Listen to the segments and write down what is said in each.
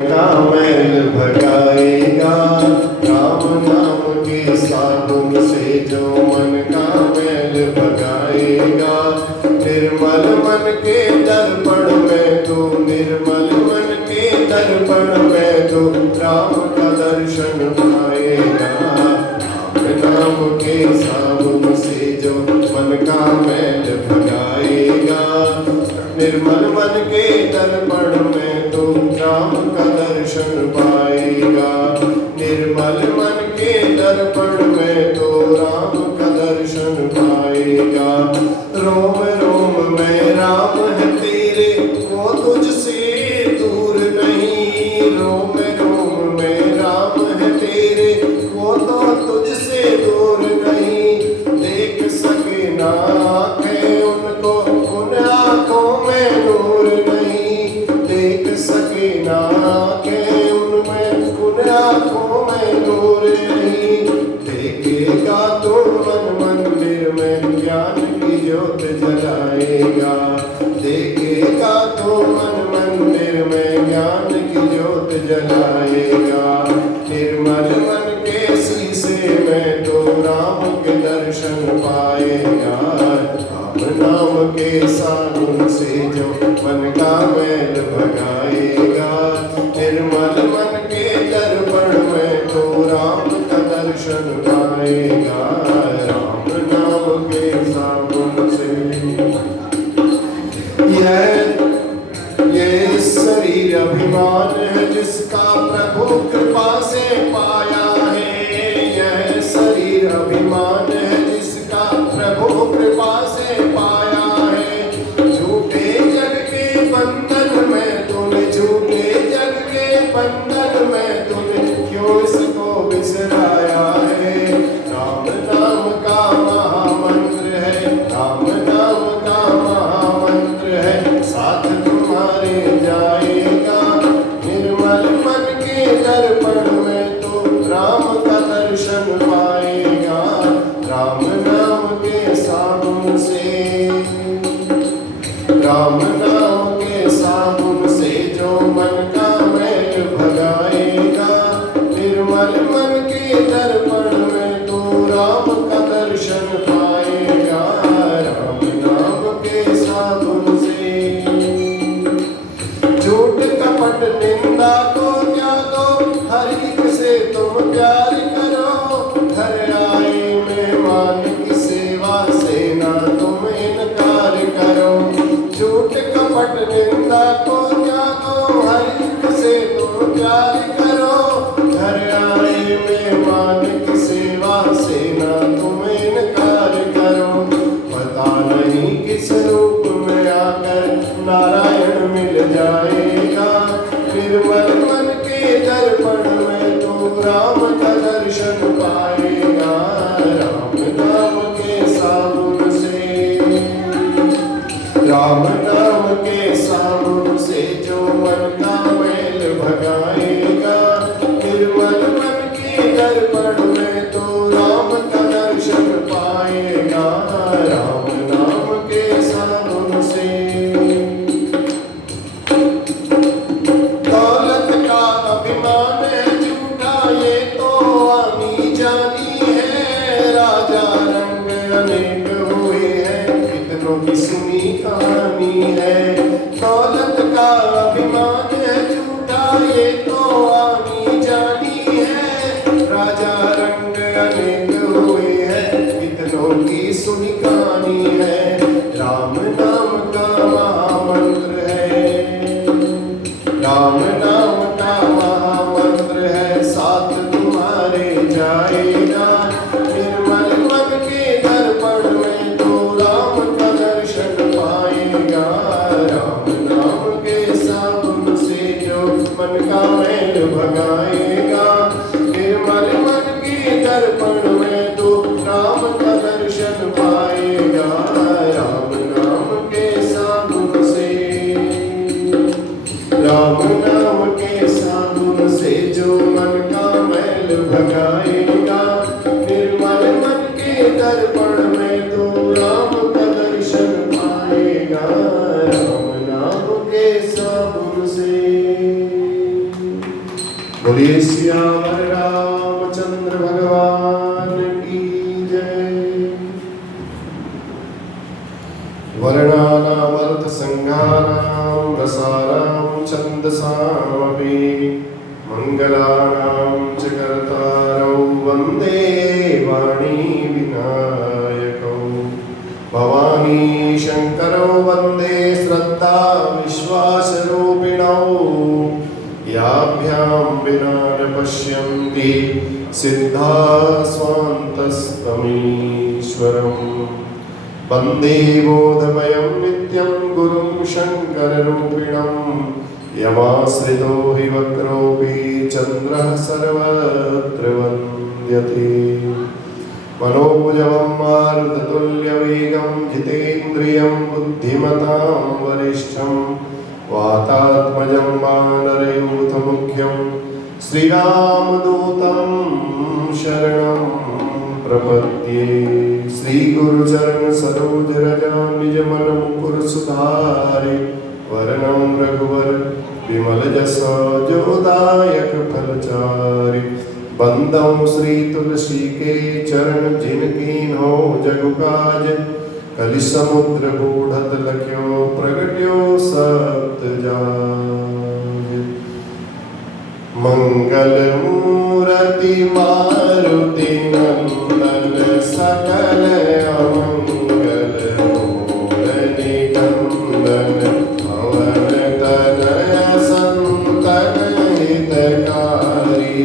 का मैल भगाएगा राम नाम के साबुन से जो मन का मैल भगाएगा। निर्मल मन के दर्पण में तू, निर्मल मन के दर्पण में तू राम का दर्शन पाएगा। राम नाम के साबुन से जो मन का मैल भगाएगा। निर्मल मन के दर्पण में तू राम का दर्शन पाएगा। निर्मल मन के दर्पण में तो राम का दर्शन पाएगा। रोम रोम में राम है तेरे, वो तुझसे दूर नहीं। रोम रोम में राम है तेरे, वो तो तुझसे दूर नहीं। देख सके ना आँखें उनको, उन आँखों में नूर नहीं। देख सके ना आँखें उनमें, उन आँखों में नूर नहीं। देखेगा तो मन मंदिर में ज्ञान की ज्योत जलाएगा। देखेगा तो मन मंदिर में ज्ञान की ज्योत जलाएगा। निर्मल मन के शीशे में तो राम के दर्शन पाएगा। राम नाम के साबुन से जो मन का मैल भगाएगा। निर्मल मन के दर्पण में तो राम का दर्शन पाएगा। राम नाम के साबुन से ये शरीर अभिमान है जिसका प्रभु कृपा से पाया है। यह शरीर अभिमान है जिसका प्रभु कृपा से पाया है। झूठे जग के बंधन में तूने, झूठे जग के बंधन में तूने क्यों इसको बिसराया है। राम नाम का महामंत्र है, राम नाम का महामंत्र है, साथ तुम्हारे जाएगा। निर्मल मन के दर्पण में तो राम का दर्शन पाएगा। राम नाम के साबुन से, राम नाम के साबुन से जो मन का मैल भगाएगा। निर्मल मन के दर्पण में तो राम का दर्शन पाएगा। राम नाम के साबुन से झूठ कपट निंदा को त्यागो, हर एक से तुम प्यार करो। घर आए मेहमान की सेवा से ना तुम इनकार करो। झूठ कपट निंदा को त्यागो, हर एक से तुम प्यार करो। घर आए मेहमान की सेवा से ना तुम इनकार करो। पता नहीं किस रूप में आकर नारायण मिल जाएगा। निर्मल मन के दर्पण में तो राम का दर्शन पाएगा। राम नाम के साबुन से, राम नाम के साबुन से जो मन का मैल भगाएगा। निर्मल मन के दर्पण में तो राम का दर्शन पाएगा। राम नाम के साबुन से दौलत का अभिमान है झूठा, ये तो आनी जानी है। राजा रंग अनेक हुए हैं, कितनों की सुनी कहानी है। दौलत का अभिमान है झूठा, ये तो आनी जानी है। राजा रंग अनेक हुए हैं, कितनों की सुनी कहानी है। राम नाम का महामंत्र है, राम नाम का महामंत्र है, साथ तुम्हारे जाएगा। निर्मल मन के दर्पण में तो राम का दर्शन पाएगा। राम नाम के साबुन से जो मन का मैल भगाएगा। निर्मल मन के दर्पण में तो राम का दर्शन पाएगा। राम नाम के साबुन से, राम नाम के साबुन से जो मन का मैल भगाएगा। निर्मल मन के दर्पण में तो राम का दर्शन पाएगा। राम नाम के साबुन से। बोलिए सियावर रामचंद्र भगवान की जय। वर्णानामर्थ संज्ञानां रसानां छन्दसामपि मंगलानां च कर्तारौ वन्दे वाणी विनायकौ। भवानी शंकरौ वन्दे श्रद्धा विश्वासरूपिणौ। याभ्यां विना न पश्यन्ति सिद्धा स्वान्तस्तमीश्वरम्। वन्दे बोधमयं नित्यं गुरुं शङ्कररूपिणं। यमाश्रितो हि वक्रोऽपि चन्द्रः सर्वत्र वन्द्यते। मनोजवं मारुततुल्यवेगं जितेन्द्रियं बुद्धिमतां वरिष्ठं। वातात्मजं वानरयूथमुख्यं श्रीरामदूतं शरणं प्रपद्ये। श्री गुरुचरण सरोज रज निज मन मुकुर सुधारि। वरनं रघुवर विमल जस जोदायक फलचारि। बंदं श्री तुलसी के चरण जिनकीन्हो जगु काज। कलि समुद्र बूढ़त लख्यो प्रगट्यो सप्त जाज। मंगल मूर्ति मारुति नंदन सकल अमंगल मूरति कंदन। पवन तनय संतन हितकारी।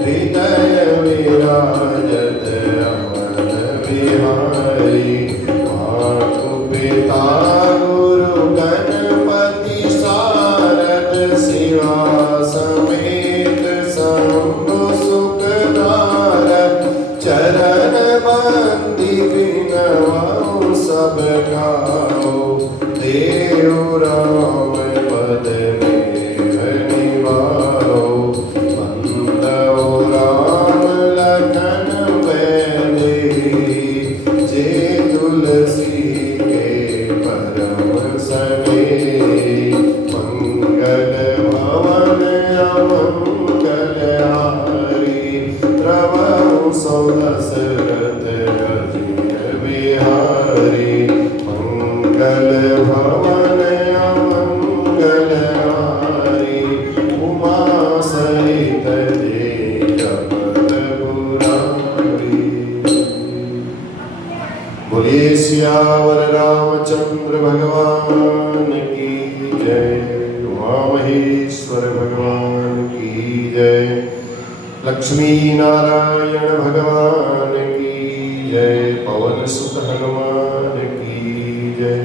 हृदय विराजत अमन बिहारी। पिता गुरु गणपति सारद शिवा समेत शंभु सुखदारद। चरण बंदी बिनवउ सब गाओ। देव राम पद मेघ निभाओ। बंदो राम लखन बैदेही। जे तुलसी मंगल भवन अमंगल हारी। प्रभु सौ दशरथ अजिर बिहारी। मंगल भवन अमंगल हारी। उमा सहित जगत गुरारी। बोलिए सियावर रामचंद्र भगवान की जय। उमामहेश्वर भगवान की जय। लक्ष्मी नारायण भगवान की जय। पवन सुत हनुमान की जय।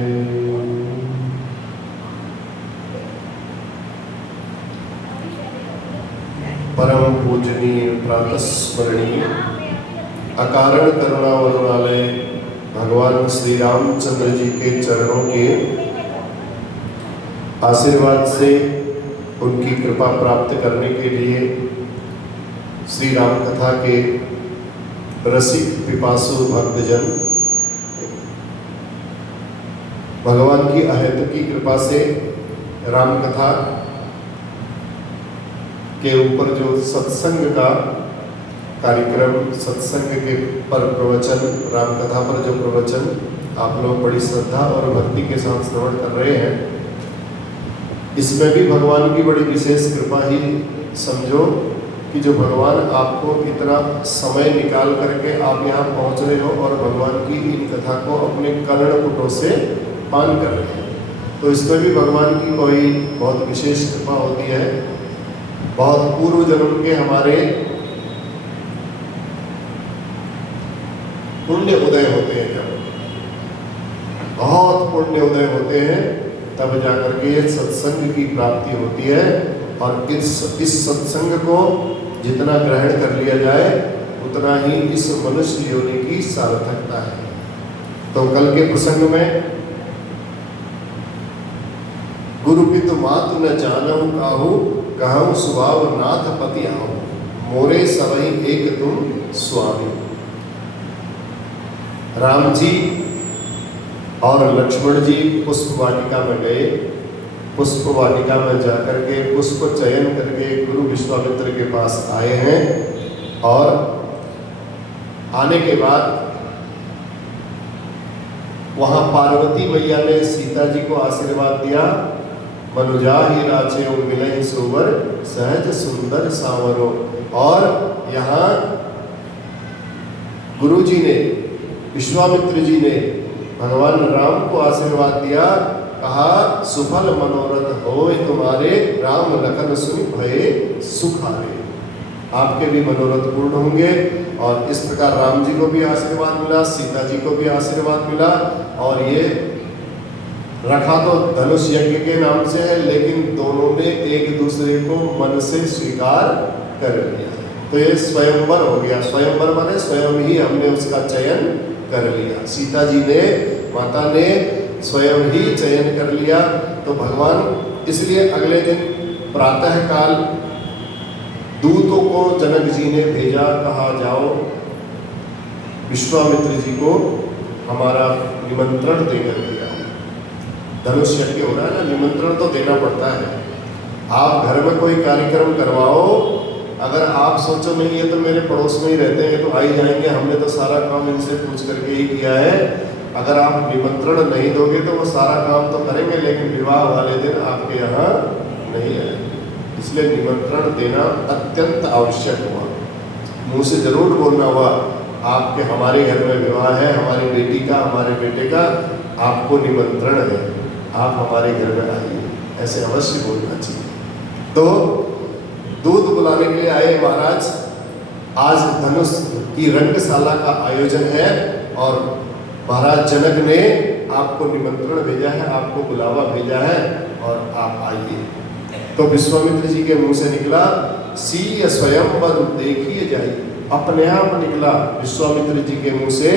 परम पूजनीय प्रातस्मरणीय अकारण करुणा वरुणालय भगवान श्री रामचंद्र जी के चरणों के आशीर्वाद से उनकी कृपा प्राप्त करने के लिए श्री राम कथा के रसिक पिपासु भक्तजन भगवान की अहेतुकी कृपा से राम कथा के ऊपर जो सत्संग का कार्यक्रम, सत्संग के पर प्रवचन, राम कथा पर जो प्रवचन आप लोग बड़ी श्रद्धा और भक्ति के साथ श्रवण कर रहे हैं, इसमें भी भगवान की बड़ी विशेष कृपा ही समझो कि जो भगवान आपको इतना समय निकाल करके आप यहाँ पहुँच रहे हो और भगवान की इन कथा को अपने कर्णपुटों से पान कर रहे हैं, तो इसमें भी भगवान की कोई बहुत विशेष कृपा होती है। बहुत पूर्व जन्म के हमारे पुण्य उदय होते हैं, जब बहुत पुण्य उदय होते हैं तब जाकर के सत्संग की प्राप्ति होती है। और इस सत्संग को जितना ग्रहण कर लिया जाए उतना ही इस मनुष्य योनि की सार्थकता है। तो कल के प्रसंग में गुरु पितु मातु न जानहु काहू। कहूँ सुभाव नाथ पति आऊ। मोरे सबहि एक तुम स्वामी। राम जी और लक्ष्मण जी पुष्प वाटिका में गए। पुष्प वाटिका में जाकर के पुष्प चयन करके गुरु विश्वास विश्वामित्र के पास आए हैं। और आने के बाद वहां पार्वती मैया ने सीता जी को आशीर्वाद दिया, मनुजा ही राचे मिलहि सोवर सहज सुंदर सावरो। और यहाँ गुरु जी ने, विश्वामित्र जी ने भगवान राम को आशीर्वाद दिया, कहा सुफल मनोरथ होय तुम्हारे, राम लखन सुनि भये सुखारे। आपके भी मनोरथ पूर्ण होंगे। और इस प्रकार राम जी को भी आशीर्वाद मिला, सीता जी को भी आशीर्वाद मिला। और ये रखा तो धनुष यज्ञ के नाम से है, लेकिन दोनों ने एक दूसरे को मन से स्वीकार कर लिया। तो ये स्वयंवर हो गया। स्वयंवर माने स्वयं ही हमने उसका चयन कर लिया। सीता जी ने, माता ने स्वयं ही चयन कर लिया। तो भगवान इसलिए अगले दिन प्रातः काल दूतों को जनक जी ने भेजा, कहा जाओ विश्वामित्र जी को हमारा निमंत्रण देकर दिया। धनुष यज्ञ हो रहा है ना, निमंत्रण तो देना पड़ता है। आप घर में कोई कार्यक्रम करवाओ, अगर आप सोचो नहीं है तो मेरे पड़ोस में ही रहते हैं तो आ ही जाएंगे, हमने तो सारा काम इनसे पूछ करके ही किया है। अगर आप निमंत्रण नहीं दोगे तो वो सारा काम तो करेंगे, लेकिन विवाह वाले दिन आपके यहाँ नहीं आएंगे। इसलिए निमंत्रण देना अत्यंत आवश्यक हुआ। मुंह से जरूर बोलना हुआ, आपके हमारे घर में विवाह है, हमारी बेटी का, हमारे बेटे का, आपको निमंत्रण है, आप हमारे घर में आइए, ऐसे अवश्य बोलना चाहिए। तो दूध बुलाने के लिए आए महाराज, आज धनुष की रंगशाला का आयोजन है और महाराज जनक ने आपको निमंत्रण भेजा है, आपको बुलावा भेजा है और आप आइए। तो विश्वामित्र जी के मुंह से निकला, सीय स्वयंवर देखिए जाइए। अपने आप निकला विश्वामित्र जी के मुंह से,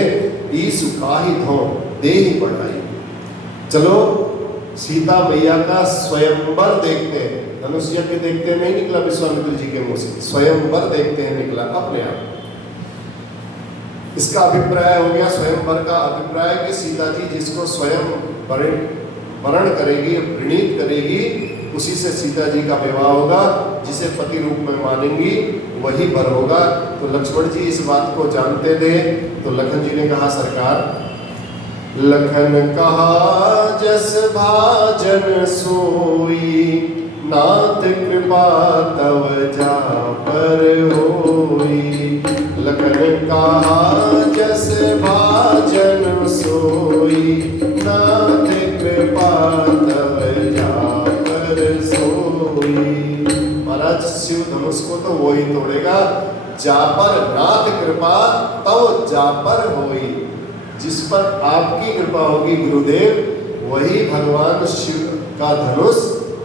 ईस काहि धो देहि बढ़ाई। चलो सीता मैया का स्वयंवर देखते हैं। धनुष यज्ञ देखते नहीं निकला विश्वामित्र जी के मुंह से, स्वयंवर देखते हैं निकला अपने आप। इसका अभिप्राय हो गया, स्वयंवर का अभिप्राय कि सीता जी जिसको स्वयं वर्ण करेगी, प्रणीत करेगी, उसी से सीता जी का विवाह होगा। जिसे पति रूप में मानेंगी वही वर होगा। तो लक्ष्मण जी इस बात को जानते थे। तो लखन जी ने कहा, सरकार, लखन कहा जस भाजन सोई, नाथ कृपा तव जा पर होई। लखन कहा जस भाजन सोई, नाथ कृपा तव जा पर सोई। महाराज शिव धनुष को तो वही तोड़ेगा, जा पर नाथ कृपा तव जा पर होई। जिस पर आपकी कृपा होगी गुरुदेव, वही भगवान शिव का धनुष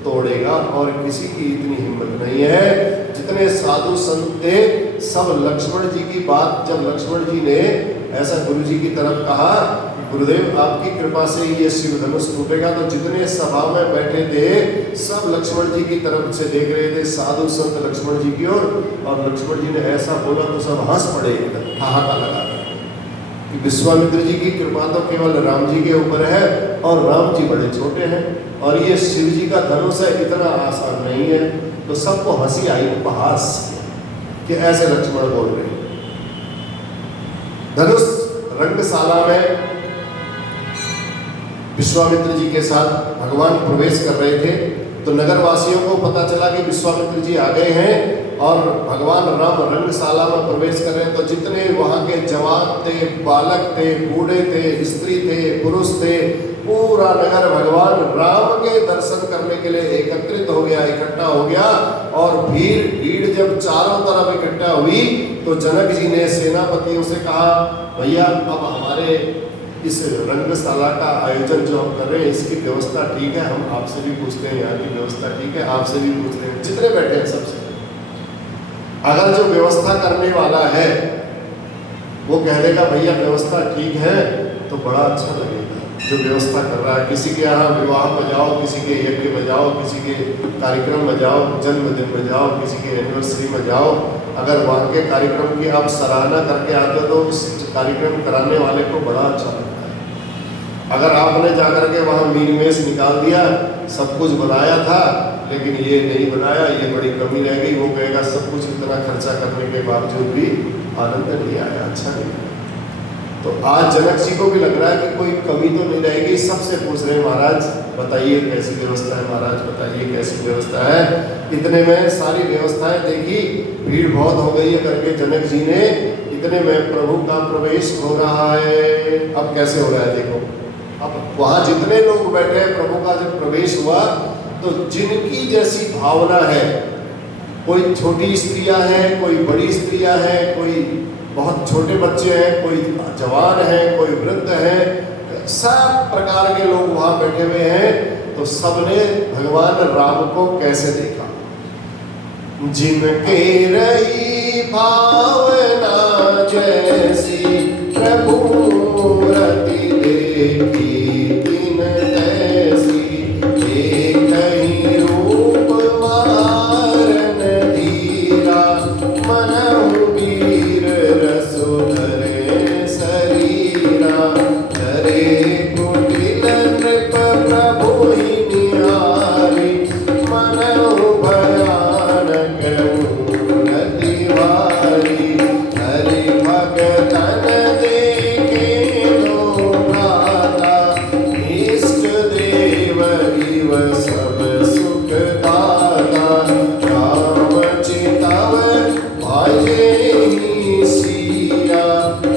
तोड़ेगा। और किसी की इतनी हिम्मत नहीं है। जितने साधु संत थे सब लक्ष्मण जी की बात, जब लक्ष्मण जी ने ऐसा गुरु जी की तरफ कहा, गुरुदेव आपकी कृपा से ये शिव धनुष टूटेगा, तो जितने सभा में बैठे थे सब लक्ष्मण जी की तरफ से देख रहे थे, साधु संत लक्ष्मण जी की ओर। और लक्ष्मण जी ने ऐसा बोला तो सब हंस पड़े, हाहाकार लगा। विश्वामित्र जी की कृपा तो केवल राम जी के ऊपर है और राम जी बड़े छोटे हैं, और ये शिव जी का धनुष है, इतना आसान नहीं है। तो सबको हंसी आई, उपहास कि ऐसे लक्ष्मण बोल रहे हैं। धनुष रंगशाला में विश्वामित्र जी के साथ भगवान प्रवेश कर रहे थे। तो नगरवासियों को पता चला कि विश्वामित्र जी आ गए हैं और भगवान राम रंगशाला में प्रवेश कर रहे हैं। तो जितने वहाँ के जवान थे, बालक थे, बूढ़े थे, स्त्री थे, पुरुष थे, पूरा नगर भगवान राम के दर्शन करने के लिए एकत्रित हो गया, इकट्ठा हो गया। और भीड़ जब चारों तरफ इकट्ठा हुई तो जनक जी ने सेनापतियों से कहा, भैया अब हमारे इस रंगशाला का आयोजन जो हम कर रहे हैं इसकी व्यवस्था ठीक है, हम आपसे भी पूछते हैं, यहाँ की व्यवस्था ठीक है, आपसे भी पूछते हैं, जितने बैठे हैं सबसे। अगर जो व्यवस्था करने वाला है वो कह देगा भैया व्यवस्था ठीक है तो बड़ा अच्छा लगेगा। जो व्यवस्था कर रहा है, किसी के यहाँ विवाह में जाओ, किसी के यज्ञ में जाओ, किसी के कार्यक्रम में जाओ, जन्मदिन में जाओ, किसी के एनिवर्सरी में जाओ, अगर वहाँ के कार्यक्रम की आप सराहना करके आते हो तो उस कार्यक्रम कराने वाले को बड़ा अच्छा लगता है। अगर आपने जाकर के वहाँ मील मेज निकाल दिया, सब कुछ बनाया था, लेकिन ये नहीं बनाया, ये बड़ी कमी रह गई। वो कहेगा सब कुछ इतना खर्चा करने के बावजूद भी आनंद नहीं आया, अच्छा नहीं आया। तो आज जनक जी को भी लग रहा है कि कोई कमी तो नहीं रहेगी। सबसे पूछ रहे महाराज बताइए कैसी व्यवस्था है, महाराज बताइए कैसी व्यवस्था है। इतने में सारी व्यवस्थाएं देखी, भीड़ बहुत हो गई है करके जनक जी ने, इतने में प्रभु का प्रवेश हो रहा है। अब कैसे हो रहा है देखो, अब वहां जितने लोग बैठे हैं, प्रभु का जब प्रवेश हुआ तो जिनकी जैसी भावना है, कोई छोटी स्त्रियां हैं, कोई बड़ी स्त्रियां हैं, कोई बहुत छोटे बच्चे हैं, कोई जवान हैं, कोई वृद्ध हैं, सब प्रकार के लोग वहां बैठे हुए हैं। तो सबने भगवान राम को कैसे देखा? जिनके रही भावना जैसी प्रभु रति देखी दिन तैसी, एक ही रूप मारन धीरा मनहु वीर रसो धरे शरीरा, धरे कुटिल नृप प्रभु ही निहारी, मनहु भयानक उन्नति वारी, हरि भगतन देखे लोभाता, इष्ट देव इव सब सुख दाता, राम चितव भाई सिया,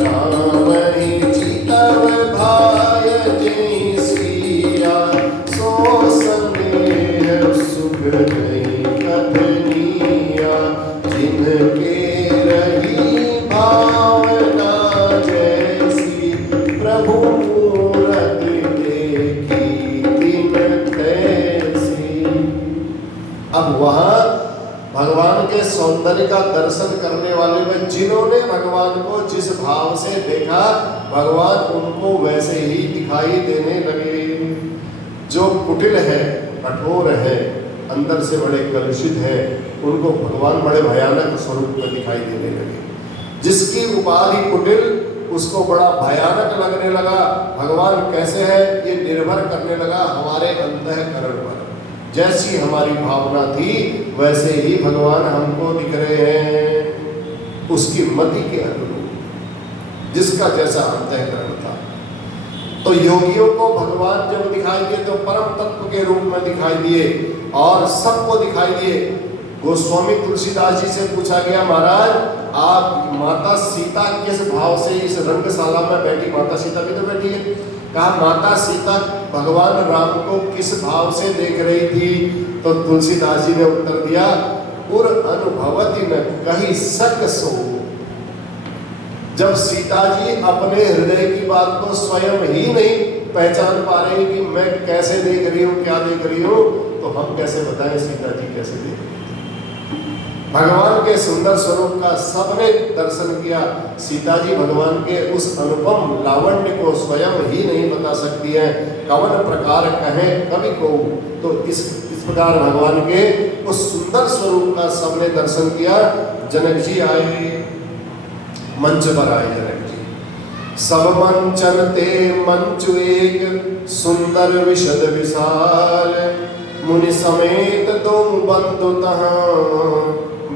राम ही चितव भाई सिया, सो स्नेह सुख नहीं कथनिया, जिनके रही भावना जैसी प्रभु रति देखी दिन तैसी। अब वहां भगवान के सौंदर्य का दर्शन करने वाले में जिन्होंने भगवान को जिस भाव से देखा, भगवान उनको वैसे ही दिखाई देने लगे। जो कुटिल है, कठोर है, अंदर से बड़े कलुषित है, उनको भगवान बड़े भयानक स्वरूप में दिखाई देने लगे। जिसकी उपाधि कुटिल, उसको बड़ा भयानक लगने लगा। भगवान कैसे है ये निर्भर करने लगा हमारे अंतःकरण पर। जैसी हमारी भावना थी वैसे ही भगवान हमको दिख रहे हैं, उसकी मति के अनुरूप, जिसका जैसा अंतःकरण था। तो योगियों को भगवान जब दिखाई दिए तो परम तत्व के रूप में दिखाई दिए और सबको दिखाई दिए। गोस्वामी तुलसीदास जी से पूछा गया, महाराज आप माता सीता किस भाव से इस रंगशाला में बैठी, माता सीता भी तो बैठी है, कहा माता सीता भगवान राम को किस भाव से देख रही थी? तो तुलसीदास जी ने उत्तर दिया, उर अनुभवति न कही सक सो। जब सीता जी अपने हृदय की बात को स्वयं ही नहीं पहचान पा रही कि मैं कैसे देख रही हूँ, क्या देख रही हूँ, तो हम कैसे बताएं सीता जी कैसे देख रही थी? भगवान के सुंदर स्वरूप का सबने दर्शन किया। सीता जी भगवान के उस अनुपम लावण्य को स्वयं ही नहीं बता सकती है, कवन प्रकार कहें कवि को। तो इस प्रकार भगवान के उस सुंदर स्वरूप का सबने दर्शन किया। जनक जी आए, मंच पर आए जनक जी। सब मंचन ते मंचु एक, सुंदर विशद विशाल, मुनि समेत दो बंधु तहां,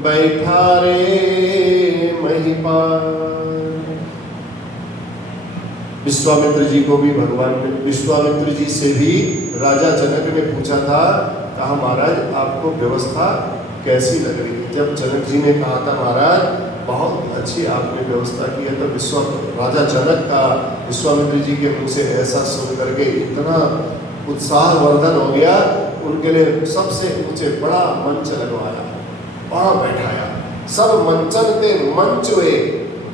बैठा रे महिपाल। विश्वामित्र जी को भी भगवान ने, विश्वामित्र जी से भी राजा जनक ने पूछा था, कहा महाराज आपको व्यवस्था कैसी लग रही है? जब जनक जी ने कहा था महाराज बहुत अच्छी आपने व्यवस्था की है, तो राजा जनक का विश्वामित्र जी के मुख से ऐसा सुन करके इतना उत्साहवर्धन हो गया, उनके लिए सबसे ऊंचे बड़ा मंच लगवाया, वहां बैठाया। सब मंचन ते मंच वे,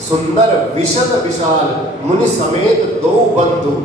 सुंदर विशद विशाल, मुनि समेत दो बंधु।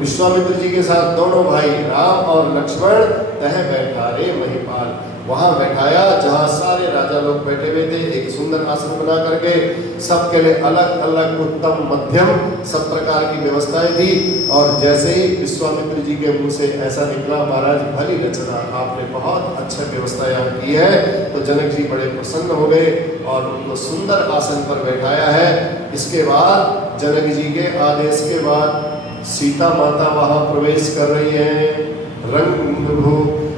विश्वामित्र जी के साथ दोनों भाई राम और लक्ष्मण तह बैठा रे महिपाल, वहां बैठाया जहां सारे राजा लोग बैठे हुए थे। एक सुंदर आसन बना करके सबके लिए अलग अलग उत्तम मध्यम सब प्रकार की व्यवस्थाएं थी। और जैसे ही विश्वामित्र जी के मुंह से ऐसा निकला, महाराज भली रचना, आपने बहुत अच्छा व्यवस्था यहाँ की है, तो जनक जी बड़े प्रसन्न हो गए और उनको सुंदर आसन पर बैठाया है। इसके बाद जनक जी के आदेश के बाद सीता माता वहां प्रवेश कर रही हैं। रंग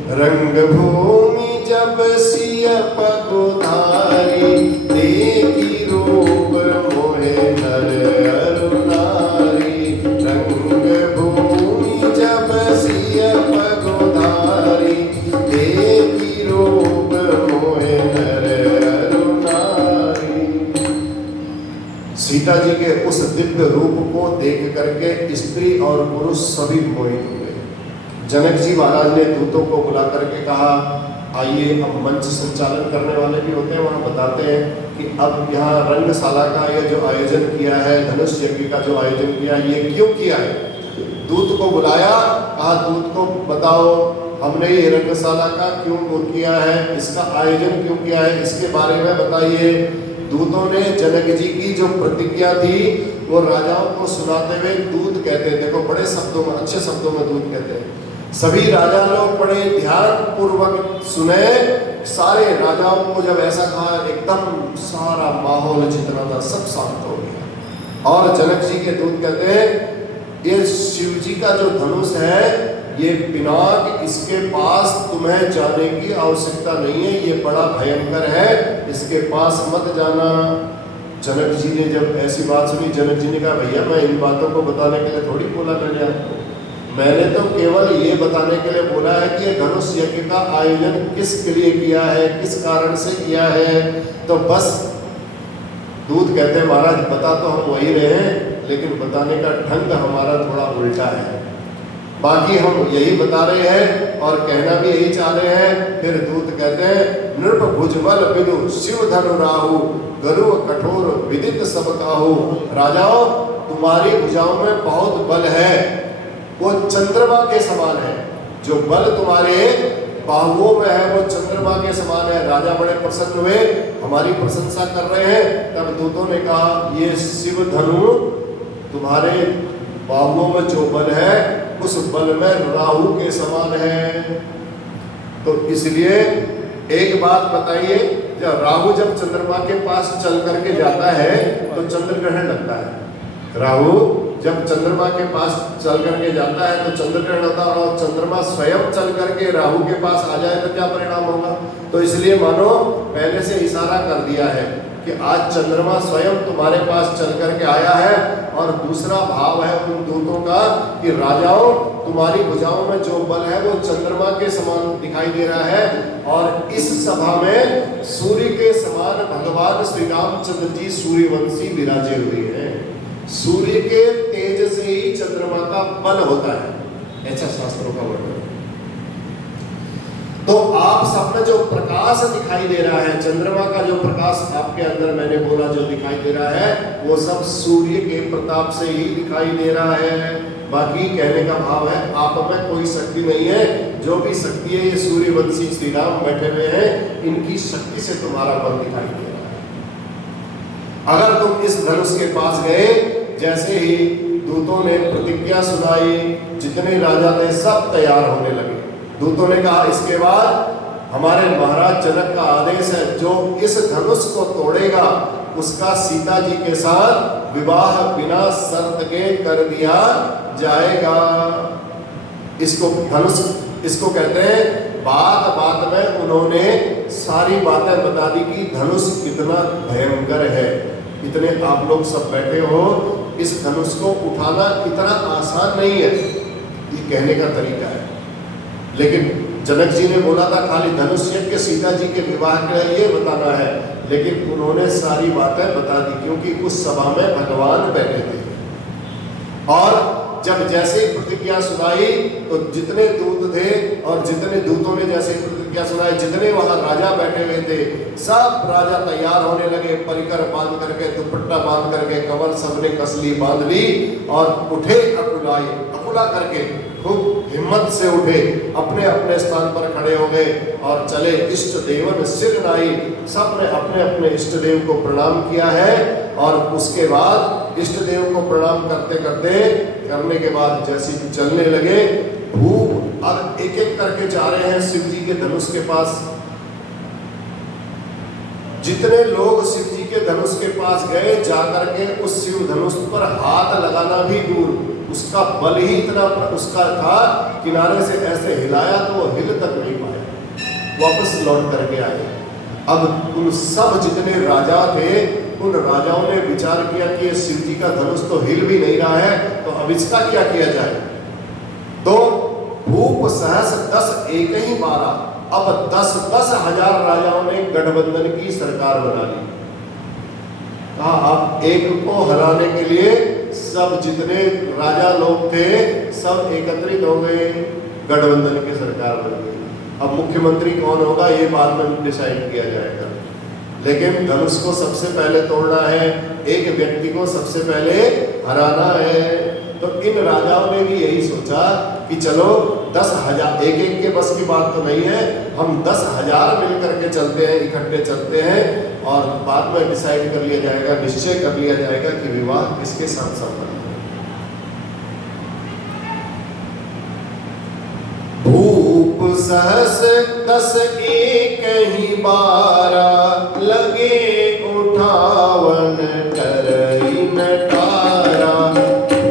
रंग भूमि जब सिय पगुधारी, देखी रूप मोहे नर अरु नारी। रंग भूमि जब सिय पगुधारी, देखी रूप मोहे नर अरु नारी। सीता जी के उस दिव्य रूप को देख करके स्त्री और पुरुष सभी मोहित हुए। जनक जी महाराज ने दूतों को बुला करके कहा, आइए, अब मंच संचालन करने वाले भी होते हैं, वहाँ बताते हैं कि अब यहाँ रंगशाला का ये जो आयोजन किया है, धनुष यज्ञ का जो आयोजन किया है, ये क्यों किया है। दूत को बुलाया, कहा दूत को बताओ हमने ये रंगशाला का क्यों किया है, इसका आयोजन क्यों किया है, इसके बारे में बताइए। दूतों ने जनक जी की जो प्रतिज्ञा थी वो राजाओं को सुनाते हुए दूत कहते हैं, देखो बड़े शब्दों में, अच्छे शब्दों में दूत कहते हैं। सभी राजा लोग बड़े ध्यान पूर्वक सुने। सारे राजाओं को जब ऐसा कहा, एकदम सारा माहौल जितना था सब शांत हो गया। और जनक जी के दूत कहते हैं, ये शिव जी का जो धनुष है, ये पिनाक, इसके पास तुम्हें जाने की आवश्यकता नहीं है, ये बड़ा भयंकर है, इसके पास मत जाना। जनक जी ने जब ऐसी बात सुनी, जनक जी ने कहा, भैया मैं इन बातों को बताने के लिए थोड़ी बोला मैंने आपको, मैंने तो केवल ये बताने के लिए बोला है कि ये धनुष यज्ञ का आयोजन किसके लिए किया है, किस कारण से किया है। तो बस दूत कहते हैं, महाराज बता तो हम वही रहे हैं, लेकिन बताने का ढंग हमारा थोड़ा उल्टा है, बाकी हम यही बता रहे हैं और कहना भी यही चाह रहे हैं। फिर दूत कहते हैं, नृप भुजबल विदु शिव धनु राहु, गरु कठोर विदित सब काहू। राजाओं, तुम्हारी भुजाओं में बहुत बल है, वो चंद्रमा के समान है। जो बल तुम्हारे बाहुओं में है वो चंद्रमा के समान है। राजा बड़े प्रसन्न हुए, हमारी प्रशंसा कर रहे हैं। तब दूतों ने कहा, ये शिव धनु तुम्हारे बाहुओं में जो बल है उस बल में राहु के समान है। तो इसलिए एक बात बताइए, जब राहु जब चंद्रमा के पास चल करके जाता है तो चंद्र ग्रहण लगता है। राहु जब चंद्रमा के पास चल करके जाता है तो चंद्र ग्रहण होता है, और चंद्रमा स्वयं चल करके राहु के पास आ जाए तो क्या परिणाम होगा। तो इसलिए मानो पहले से इशारा कर दिया है कि आज चंद्रमा स्वयं तुम्हारे पास चल करके आया है। और दूसरा भाव है उन दूतों का कि राजाओं, तुम्हारी भुजाओं में जो बल है वो चंद्रमा के समान दिखाई दे रहा है। और इस सभा में सूर्य के समान भगवान श्री रामचंद्र जी सूर्यवंशी विराजे हुए हैं। सूर्य के तेज से ही चंद्रमा का बल होता है, ऐसा शास्त्रों का वर्णन। तो आप सब में जो प्रकाश दिखाई दे रहा है, चंद्रमा का जो प्रकाश आपके अंदर मैंने बोला जो दिखाई दे रहा है, वो सब सूर्य के प्रताप से ही दिखाई दे रहा है। बाकी कहने का भाव है आप में कोई शक्ति नहीं है, जो भी शक्ति है ये सूर्यवंशी श्री राम बैठे हुए हैं, इनकी शक्ति से तुम्हारा बल दिखाई दे रहा है। अगर तुम इस धनुष के पास गए, जैसे ही दूतों ने प्रतिज्ञा सुनाई, जितने राजा थे सब तैयार होने लगे। दूतों ने कहा, इसके बाद हमारे महाराज जनक का आदेश है, जो इस धनुष को तोड़ेगा उसका सीता जी के साथ विवाह बिना शर्त के कर दिया जाएगा। इसको धनुष, इसको कहते हैं, बात बात में उन्होंने सारी बातें बता दी कि धनुष कितना भयंकर है। इतने आप लोग सब बैठे हो, इस धनुष को उठाना इतना आसान नहीं है, ये कहने का तरीका है। लेकिन जनक जी ने बोला था खाली धनुष यज्ञ सीता जी के विवाह के लिए ये बताना है, लेकिन उन्होंने सारी बातें बता दी, क्योंकि उस सभा में भगवान बैठे थे। और जब जैसे ही प्रतिज्ञा सुनाई तो जितने दूत थे और जितने दूतों ने जैसे प्रतिज्ञा सुनाई, जितने वहां राजा बैठे हुए थे, सब राजा तैयार होने लगे, परिकर बांध करके, दुपट्टा बांध करके, कमर सबने कसली बांध ली और उठे अकुलाए, अकुला करके खूब हिम्मत से उठे, अपने अपने स्थान पर खड़े हो गए और चले। इष्ट देवन सिर नाई, सबने अपने अपने इष्ट देव को प्रणाम किया है। और उसके बाद इष्ट देव को प्रणाम करते करते करने के बाद जैसे चलने लगे, भूप अब एक एक करके जा रहे हैं शिव जी के धनुष के पास। जितने लोग शिव जी के धनुष के पास गए, जाकर के उस शिव धनुष पर हाथ लगाना भी दूर, उसका बल ही इतना उसका था, किनारे से ऐसे हिलाया तो वो हिल तक नहीं पाया, वापस लौट करके आए। अब उन सब जितने राजा थे, उन राजाओं ने विचार किया कि ये शिव जी का धनुष तो हिल भी नहीं रहा है, तो अब इसका क्या किया जाए। तो भूप सहस 10 एक ही 12, अब 10-10 हजार राजाओं ने गठबंधन की सरकार बना ली। कहा अब एक को हराने के लिए सब जितने राजा लोग थे सब एकत्रित हो गए, गठबंधन की सरकार बन गई। अब मुख्यमंत्री कौन होगा ये बाद में डिसाइड किया जाएगा, लेकिन धनुष को सबसे पहले तोड़ना है, एक व्यक्ति को सबसे पहले हराना है। तो इन राजाओं ने भी यही सोचा कि चलो 10,000, एक के बस की बात तो नहीं है, हम 10,000 मिलकर के चलते हैं, इकट्ठे चलते हैं और बाद में डिसाइड कर लिया जाएगा, निश्चय कर लिया जाएगा कि विवाह किसके साथ संपन्न है। भूप सहस 10 एक ही 12, लगे उठावन करई नटारा।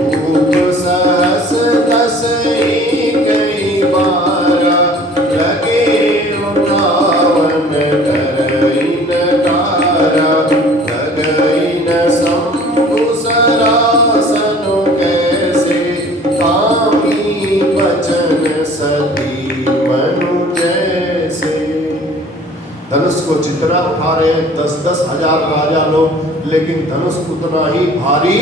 भूप सहस 10 एक ही 12, लगे उठावन करई नटारा। लगई न शंभु सरासन कैसे, कामी बचन सती मनु जैसे। धनुष को जितना उठा रहे हैं 10-10 हजार राजा लोग, लेकिन धनुष उतना ही भारी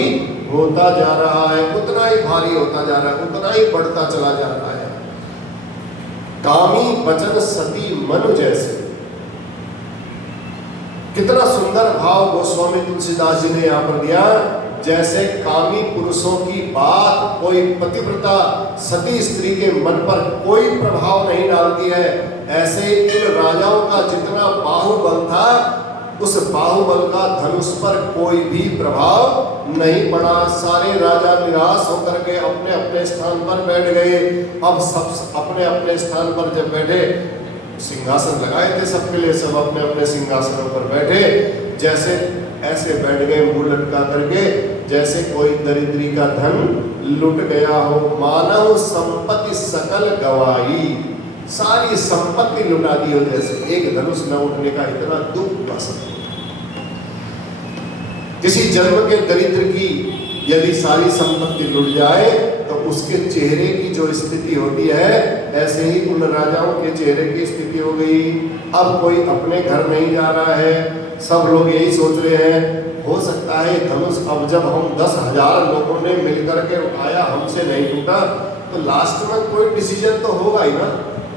होता जा रहा है, उतना ही भारी होता जा रहा है, उतना ही बढ़ता चला जा रहा है। कामी बचन सती मनु जैसे, कितना सुंदर भाव गोस्वामी तुलसीदास जी ने यहाँ पर दिया। जैसे कामी पुरुषों की बात कोई पतिव्रता सती स्त्री के मन पर कोई प्रभाव नहीं डालती है, ऐसे इन राजाओं का जितना बाहुबल था, उस बाहुबल का धनुष पर कोई भी प्रभाव नहीं पड़ा। सारे राजा निराश होकर के अपने अपने स्थान पर बैठ गए। अब सब अपने अपने स्थान पर जब बैठे, सिंहासन लगाए थे सबके लिए, सब अपने अपने सिंहासनों पर बैठे, जैसे ऐसे बैठ गए मुंह लटका करके, जैसे कोई दरिद्री का धन लुट गया हो। मानव संपत्ति सकल गवाई, सारी संपत्ति लुटा दी हो, जैसे एक धनुष न उठने का इतना दुख हुआ सबको। किसी जन्म के दरिद्र की यदि सारी संपत्ति लुट जाए तो उसके चेहरे की जो स्थिति होती है, ऐसे ही उन राजाओं के चेहरे की स्थिति हो गई। अब कोई अपने घर नहीं जा रहा है, सब लोग यही सोच रहे हैं हो सकता है धनुष अब जब हम 10,000 लोगों ने मिलकर के उठाया, हमसे नहीं टूटा, तो लास्ट में कोई डिसीजन तो होगा ही ना।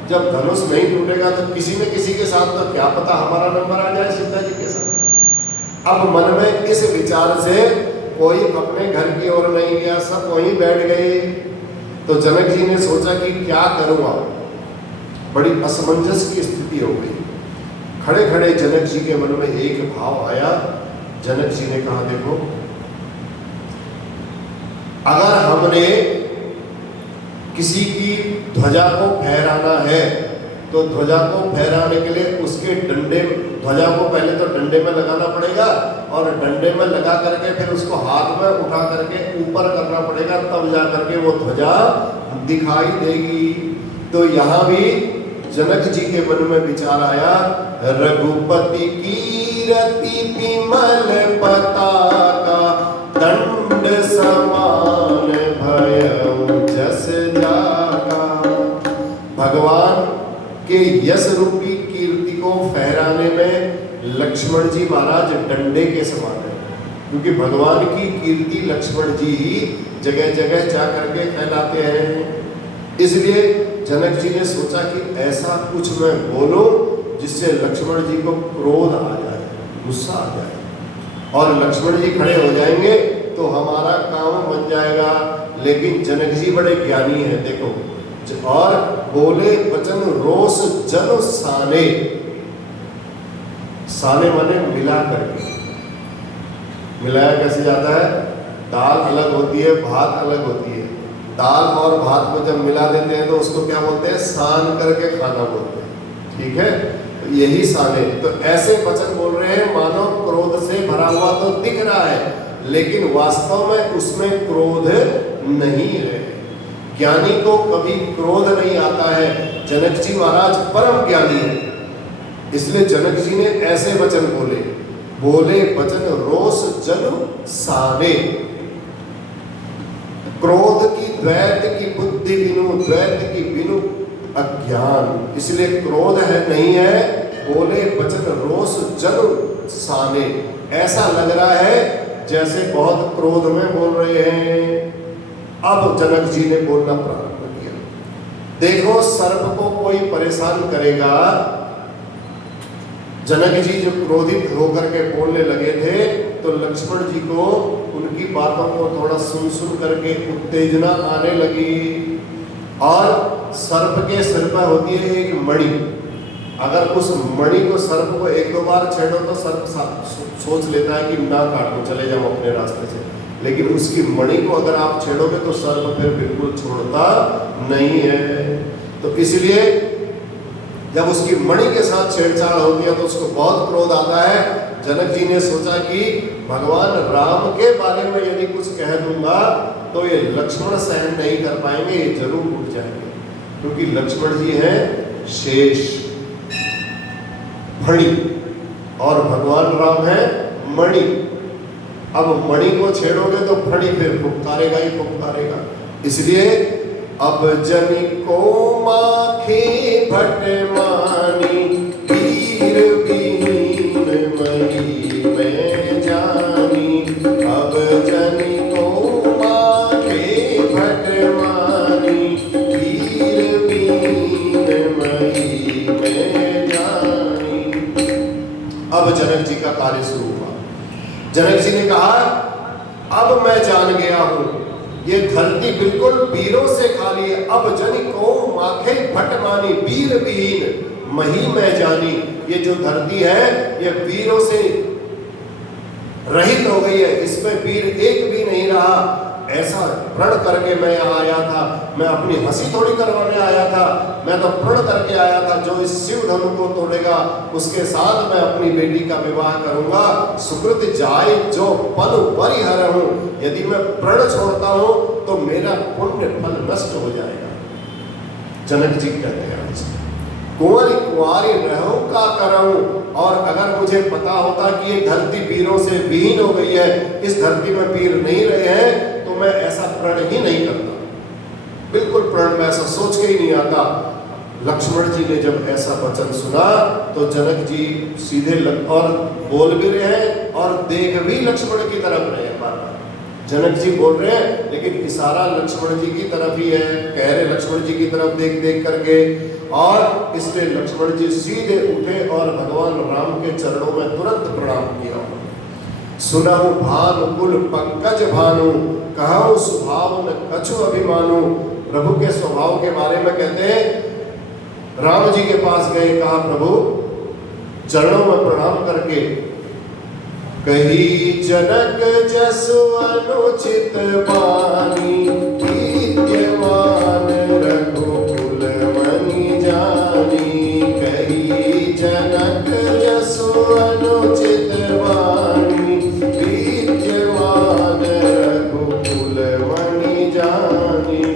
जब धनुष नहीं टूटेगा तो किसी न किसी के साथ तो क्या पता हमारा नंबर आ जाए सीता जी के साथ। अब मन में इस विचार से कोई अपने घर की ओर नहीं गया, सब वहीं बैठ गए। तो जनक जी ने सोचा कि क्या करूँगा, बड़ी असमंजस की स्थिति हो गई। खड़े खड़े जनक जी के मन में एक भाव आया। जनक जी ने कहा देखो, अगर हमने किसी की ध्वजा को फहराना है तो ध्वजा को फहराने के लिए उसके डंडे, ध्वजा को पहले तो डंडे में लगाना पड़ेगा और डंडे में लगा करके फिर उसको हाथ में उठा करके ऊपर करना पड़ेगा, तब जा करके वो ध्वजा दिखाई देगी। तो यहाँ भी जनक जी के मन में विचार आया, रघुपति कीरति विमल पताका, दंड समान भयउ जस जाका। भगवान के यश रूपी कीर्ति को फहराने में लक्ष्मण जी महाराज डंडे के समान है, क्योंकि भगवान की कीर्ति लक्ष्मण जी ही जगह जगह जा करके फैलाते हैं। इसलिए जनक जी ने सोचा कि ऐसा कुछ मैं बोलूं जिससे लक्ष्मण जी को क्रोध आ जाए, गुस्सा आ जाए, और लक्ष्मण जी खड़े हो जाएंगे तो हमारा काम बन जाएगा। लेकिन जनक जी बड़े ज्ञानी हैं, देखो, और बोले वचन रोष जन साने, साने माने मिला करके। मिलाया कैसे जाता है, दाल अलग होती है, भात अलग होती है। दाल और भात को जब मिला देते हैं तो उसको क्या बोलते हैं, सान करके खाना बोलते हैं, ठीक है, तो यही साने। तो ऐसे वचन बोल रहे हैं मानो क्रोध से भरा लेकिन वास्तव में उसमें क्रोध नहीं है। ज्ञानी को कभी क्रोध नहीं आता है। जनक जी महाराज परम ज्ञानी है, इसलिए जनक जी ने ऐसे वचन बोले, बोले वचन रोष जन सारे। क्रोध की द्वैत की बुद्धि बिनु, द्वैत की बिनु अज्ञान, इसलिए क्रोध है नहीं है। बोले वचन रोष जन साने, ऐसा लग रहा है जैसे बहुत क्रोध में बोल रहे हैं। अब जनक जी ने बोलना प्रारंभ किया। देखो सर्प को कोई परेशान करेगा, जनक जी जो क्रोधित होकर के बोलने लगे थे तो लक्ष्मण जी को उनकी बातों को थोड़ा सुन सुन करके उत्तेजना आने लगी। और सर्प के सिर पर होती है एक मणि, अगर उस मणि को सर्प को एक दो बार छेड़ो तो सर्प सोच लेता है कि ना काटो, चले जाओ अपने रास्ते से, लेकिन उसकी मणि को अगर आप छेड़ोगे तो सर्प फिर बिल्कुल छोड़ता नहीं है। तो इसलिए जब उसकी मणि के साथ छेड़छाड़ होती है तो उसको बहुत क्रोध आता है। जनक जी ने सोचा कि भगवान राम के बारे में यदि कुछ कह दूंगा तो ये लक्ष्मण सहन नहीं कर पाएंगे, ये जरूर उठ जाएंगे, क्योंकि लक्ष्मण जी हैं शेष फणी और भगवान राम है मणि। अब मणि को छेड़ोगे तो फणी फिर फुफकारेगा ही फुफकारेगा। इसलिए अब जनि को माखे भट मानी, वीर विहीन मही मैं जानी। अब जनि को माखे भट मानी, वीर विहीन मही मैं जानी। अब जनक जी का कार्य शुरू हुआ। जनक जी ने कहा अब मैं जान गया हूं, ये धरती बिल्कुल वीरों से खाली है। अब जनि को माखे भट मानी, वीर विहीन मही मैं जानी। ये जो धरती है ये वीरों से रहित हो गई है, इसमें वीर एक भी नहीं रहा। ऐसा प्रण करके मैं यहाँ आया था, मैं अपनी हंसी थोड़ी करवाने आया था, मैं तो प्रण करके आया था जो इस शिव धनु को तोड़ेगा उसके साथ मैं अपनी बेटी का विवाह करूंगा। सुकृत जाए जो पल परिहर हूं, यदि मैं प्रण छोड़ता हूं तो मेरा पुण्य फल नष्ट हो जाएगा। जनक जी कहते हैं कुंवरी कुंवारी रहूं का करऊं, और अगर मुझे पता होता कि ये धरती वीरों से विहीन हो गई है, इस धरती में वीर नहीं रहे हैं, तो मैं ऐसा प्रण ही नहीं करता। बिल्कुल प्रण में ऐसा सोच के ही नहीं आता। लक्ष्मण जी ने जब ऐसा वचन सुना तो जनक जी सीधे और बोल भी रहे हैं और देख भी लक्ष्मण की तरफ रहे हैं। बार बार जनक जी बोल रहे हैं लेकिन इशारा लक्ष्मण जी की तरफ ही है, कह रहे लक्ष्मण जी की तरफ देख देख करके। और इसलिए लक्ष्मण जी सीधे उठे और भगवान राम के चरणों में तुरंत प्रणाम किया। सुनहु भानु कुल पंकज भानु, कहु स्वभाव न कछु अभिमानु। प्रभु के स्वभाव के बारे में कहते हैं राम जी के पास गए, कहा प्रभु चरणों में प्रणाम करके, कही जनक जसु अनुचित बानी, विद्यमान रघुकुल मनि जानी। कही जनक जसु अनुचित बानी, विद्यमान रघुकुल मनि जानी।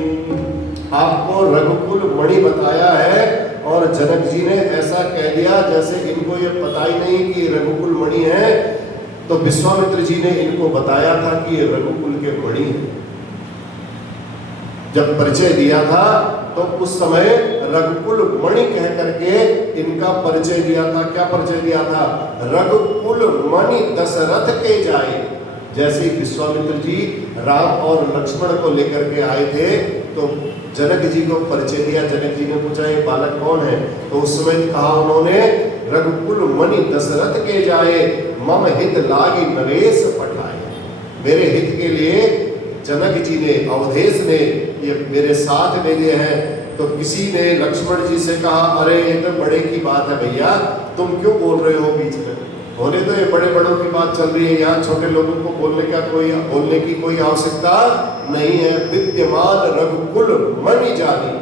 आपको रघुकुल मणि बताया है और जनक जी ने ऐसा कह दिया जैसे इनको ये पता ही नहीं कि रघुकुल मणि है। तो विश्वामित्र जी ने इनको बताया था कि ये रघुकुल के मणि है। जब परिचय दिया था तो उस समय रघुकुल मणि कह करके इनका परिचय दिया था। क्या परिचय दिया था? रघुकुल मणि दशरथ के जाए। जैसे ही विश्वामित्र जी राम और लक्ष्मण को लेकर के आए थे तो जनक जी को परिचय दिया। जनक जी ने पूछा ये बालक कौन है? तो उस समय कहा उन्होंने रघुकुल मणि दशरथ के जाए, मम हित लागी नरेश पठाए। मेरे हित के लिए जनक जी ने, अवधेश ने ये मेरे साथ भेजे हैं। तो किसी ने लक्ष्मण जी से कहा अरे ये तो बड़े की बात है भैया, तुम क्यों बोल रहे हो बीच में? बोले तो ये बड़े बड़ों की बात चल रही है, यहाँ छोटे लोगों को बोलने की कोई आवश्यकता नहीं है। विद्यमान रघुकुल मणि जानी।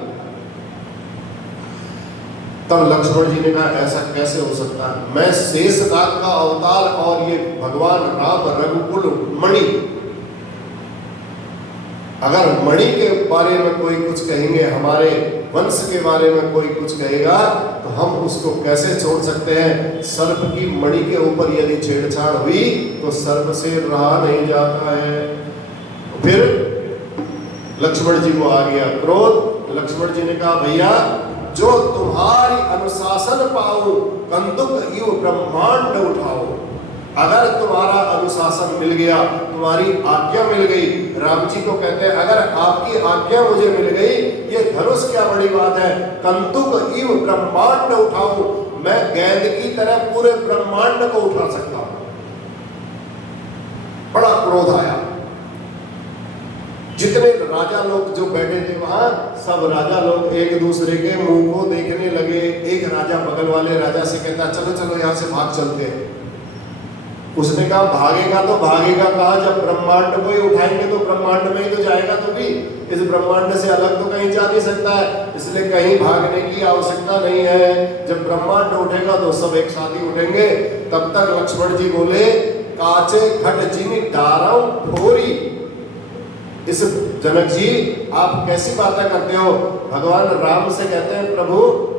तब लक्ष्मण जी ने कहा ऐसा कैसे हो सकता है, मैं शेषनाग का अवतार और ये भगवान राम रघुकुल मणि, अगर मणि के बारे में कोई कुछ कहेंगे, हमारे वंश के बारे में कोई कुछ कहेगा तो हम उसको कैसे छोड़ सकते हैं। सर्प की मणि के ऊपर यदि छेड़छाड़ हुई तो सर्प से रहा नहीं जाता है। फिर लक्ष्मण जी को आ गया क्रोध। लक्ष्मण जी ने कहा भैया जो तुम्हारी अनुशासन पाऊं कंदुक इव ब्रह्मांड उठाओ। अगर तुम्हारा अनुशासन मिल गया, तुम्हारी आज्ञा मिल गई, राम जी को कहते हैं अगर आपकी आज्ञा मुझे मिल गई, ये धनुष क्या बड़ी बात है, कंदुक इव ब्रह्मांड उठाऊं, मैं गेंद की तरह पूरे ब्रह्मांड को उठा सकता हूं। बड़ा क्रोध आया। जितने राजा लोग जो बैठे थे वहां, सब राजा लोग एक दूसरे के मुंह को देखने लगे। एक राजा बगल वाले राजा से कहता चलो चलो यहां से भाग चलते हैं। उसने कहा भागेगा तो भागेगा कहाँ, जब ब्रह्मांड को ही उठाएंगे तो ब्रह्मांड में ही तो जाएगा, तो भी इस ब्रह्मांड से अलग तो कहीं जा नहीं सकता है, इसलिए कहीं भागने की आवश्यकता नहीं है। जब ब्रह्मांड उठेगा तो सब एक साथ ही उठेंगे। तब तक लक्ष्मण जी बोले काचे घट जिनी डाराऊ भोरी। इस जनक जी आप कैसी बातें करते हो। भगवान राम से कहते हैं प्रभु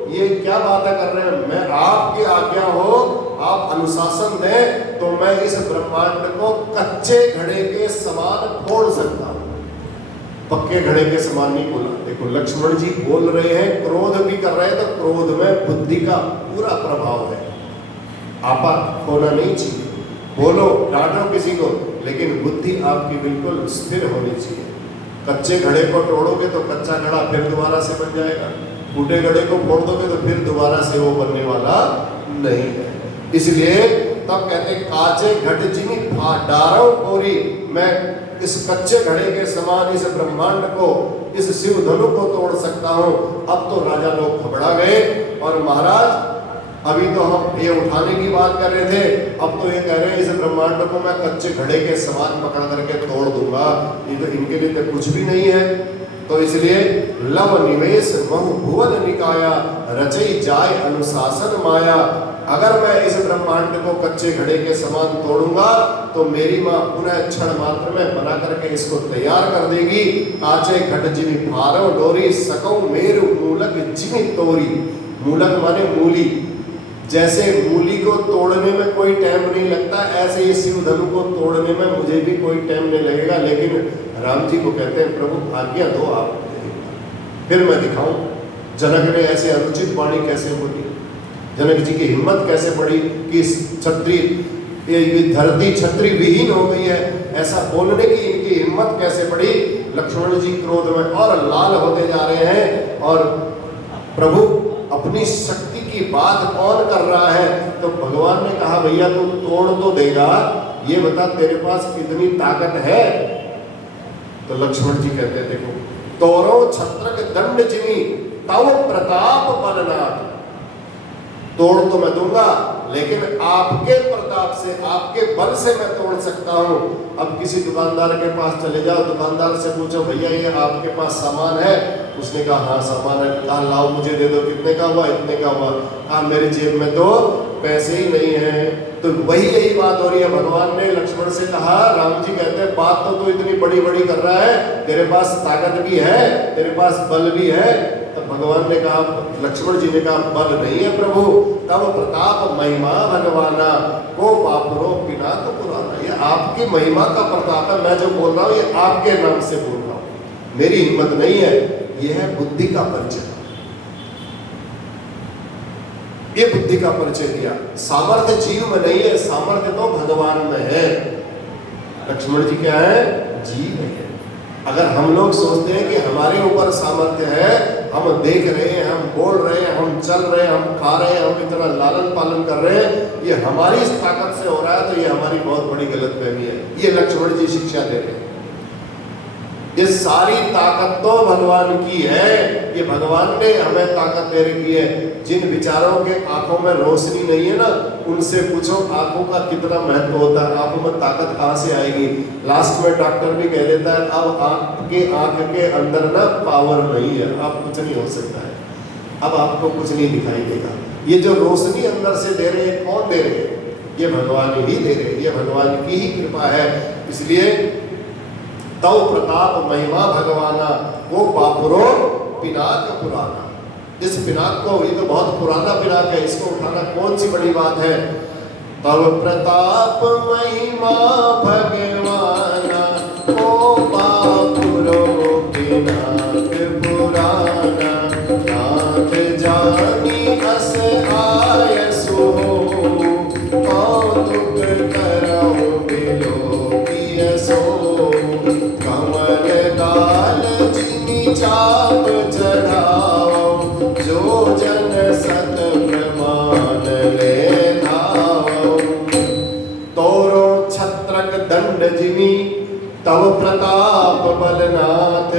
ये क्या बातें कर रहे हैं, मैं आपकी आज्ञा हो, आप अनुशासन दें तो मैं इस ब्रह्मांड को कच्चे घड़े के समान फोड़ सकता हूं। पक्के घड़े के समान नहीं बोला। देखो लक्ष्मण जी बोल रहे हैं, क्रोध भी कर रहे हैं, तो क्रोध में बुद्धि का पूरा प्रभाव है। आपा होना नहीं चाहिए, बोलो डांटो किसी को, लेकिन बुद्धि आपकी बिल्कुल स्थिर होनी चाहिए। कच्चे घड़े को तोड़ोगे तो कच्चा घड़ा फिर दोबारा से बन जाएगा, टूटे घड़े को फोड़ दोगे तो फिर दोबारा से वो बनने वाला नहीं है। इसलिए तब कहते काचे घट जिनी डारो कोरी, मैं इस कच्चे घड़े के समान इस ब्रह्मांड को, इस शिव धनु को तोड़ सकता हूं। अब तो राजा लोग घबरा गए और महाराज अभी तो हम ये उठाने की बात कर रहे थे, अब तो ये कह रहे हैं इस ब्रह्मांड को मैं कच्चे घड़े के समान पकड़ करके तोड़ दूंगा। ये तो इनके लिए तो कुछ भी नहीं है। तो इसलिए लव निवेश महु भुवन निकाया, रचई जाय अनुशासन माया। अगर मैं इस ब्रह्मांड को कच्चे घड़े के समान तोड़ूंगा तो मेरी माँ पुनः क्षण मात्र में बना करके इसको तैयार कर देगी। काचे घट जिमी फारो डोरी, सकौ मेरु मूलक जिमी तोरी। मूलक माने मूली, जैसे मूली को तोड़ने में कोई टाइम नहीं लगता, ऐसे ही शिव धनु को तोड़ने में मुझे भी कोई टाइम नहीं लगेगा। लेकिन राम जी को कहते हैं प्रभु आज्ञा दो, आप फिर मैं दिखाऊं। जनक ने ऐसे अनुचित वाणी कैसे बोली, जनक जी की हिम्मत कैसे बढ़ी कि छत्री ये धरती छत्री विहीन हो गई है, ऐसा बोलने की इनकी हिम्मत कैसे बढ़ी। लक्ष्मण जी क्रोध में और लाल होते जा रहे हैं और प्रभु अपनी शक्ति की बात कौन कर रहा है। तो भगवान ने कहा भैया तू तोड़ तो देगा, ये बता तेरे पास कितनी ताकत है। तो लक्ष्मण जी कहते हैं देखो तोरो छत्रक दंड जिमी तव प्रताप बलनाथ। तोड़ तो मैं दूंगा लेकिन आपके प्रताप से, आपके बल से मैं तोड़ सकता हूं। अब किसी दुकानदार के पास चले जाओ, दुकानदार से पूछो भैया ये आपके पास सामान है, उसने कहा हाँ सामान है, कहा लाओ मुझे दे दो, कितने का हुआ, इतने का हुआ, कहा मेरी जेब में तो पैसे ही नहीं है। तो वही यही बात हो रही है। भगवान ने लक्ष्मण से कहा, राम जी कहते हैं बात तो तू इतनी बड़ी बड़ी कर रहा है, तेरे पास ताकत भी है, तेरे पास बल भी है। तो भगवान ने कहा, लक्ष्मण जी ने कहा बल नहीं है प्रभु, तब प्रताप महिमा भगवाना को पापरो बिना तो पुराना। ये आपकी महिमा का प्रताप है, मैं जो बोल रहा हूँ ये आपके नाम से बोल रहा हूँ, मेरी हिम्मत नहीं है। ये है बुद्धि का परिचय, ये बुद्धि का परिचय दिया। सामर्थ्य जीव में नहीं है, सामर्थ्य तो भगवान में है। लक्ष्मण जी क्या है, जीव है। अगर हम लोग सोचते हैं कि हमारे ऊपर सामर्थ्य है, हम देख रहे हैं, हम बोल रहे हैं, हम चल रहे हैं, हम खा रहे हैं, हम इतना लालन पालन कर रहे हैं, ये हमारी इस ताकत से हो रहा है, तो ये हमारी बहुत बड़ी गलतफहमी है। ये लक्ष्मण जी शिक्षा दे रहे हैं। ये सारी ताकत तो भगवान की है, ये भगवान ने हमें ताकत दे रखी है। जिन विचारों के आंखों में रोशनी नहीं है ना, उनसे पूछो आंखों का कितना महत्व होता है, आंखों में ताकत कहाँ से आएगी। लास्ट में डॉक्टर भी कह देता है अब आपके आंख के अंदर ना पावर नहीं है, आप कुछ नहीं हो सकता है। अब आपको कुछ नहीं दिखाई देगा। ये जो रोशनी अंदर से दे रहे हैं, कौन दे रहे हैं? ये भगवान ही दे रहे हैं, ये भगवान की ही कृपा है। इसलिए तव प्रताप महिमा भगवाना, वो बापुरो पिनाक पुराना। इस पिनाक को, ये तो बहुत पुराना पिनाक है, इसको उठाना कौन सी बड़ी बात है। तव प्रताप महिमा भगवाना, ओ बापुरो पिनाक पुराना। नाथ जानी अस आय सो, कौतुक करौ बिलोकिय सो। कमल दाल जिनि चाप चढ़ाओ, जो जन सत प्रमाण ले धाओ। तोरो छत्रक दंड जिनि, तव प्रताप बलनाथ।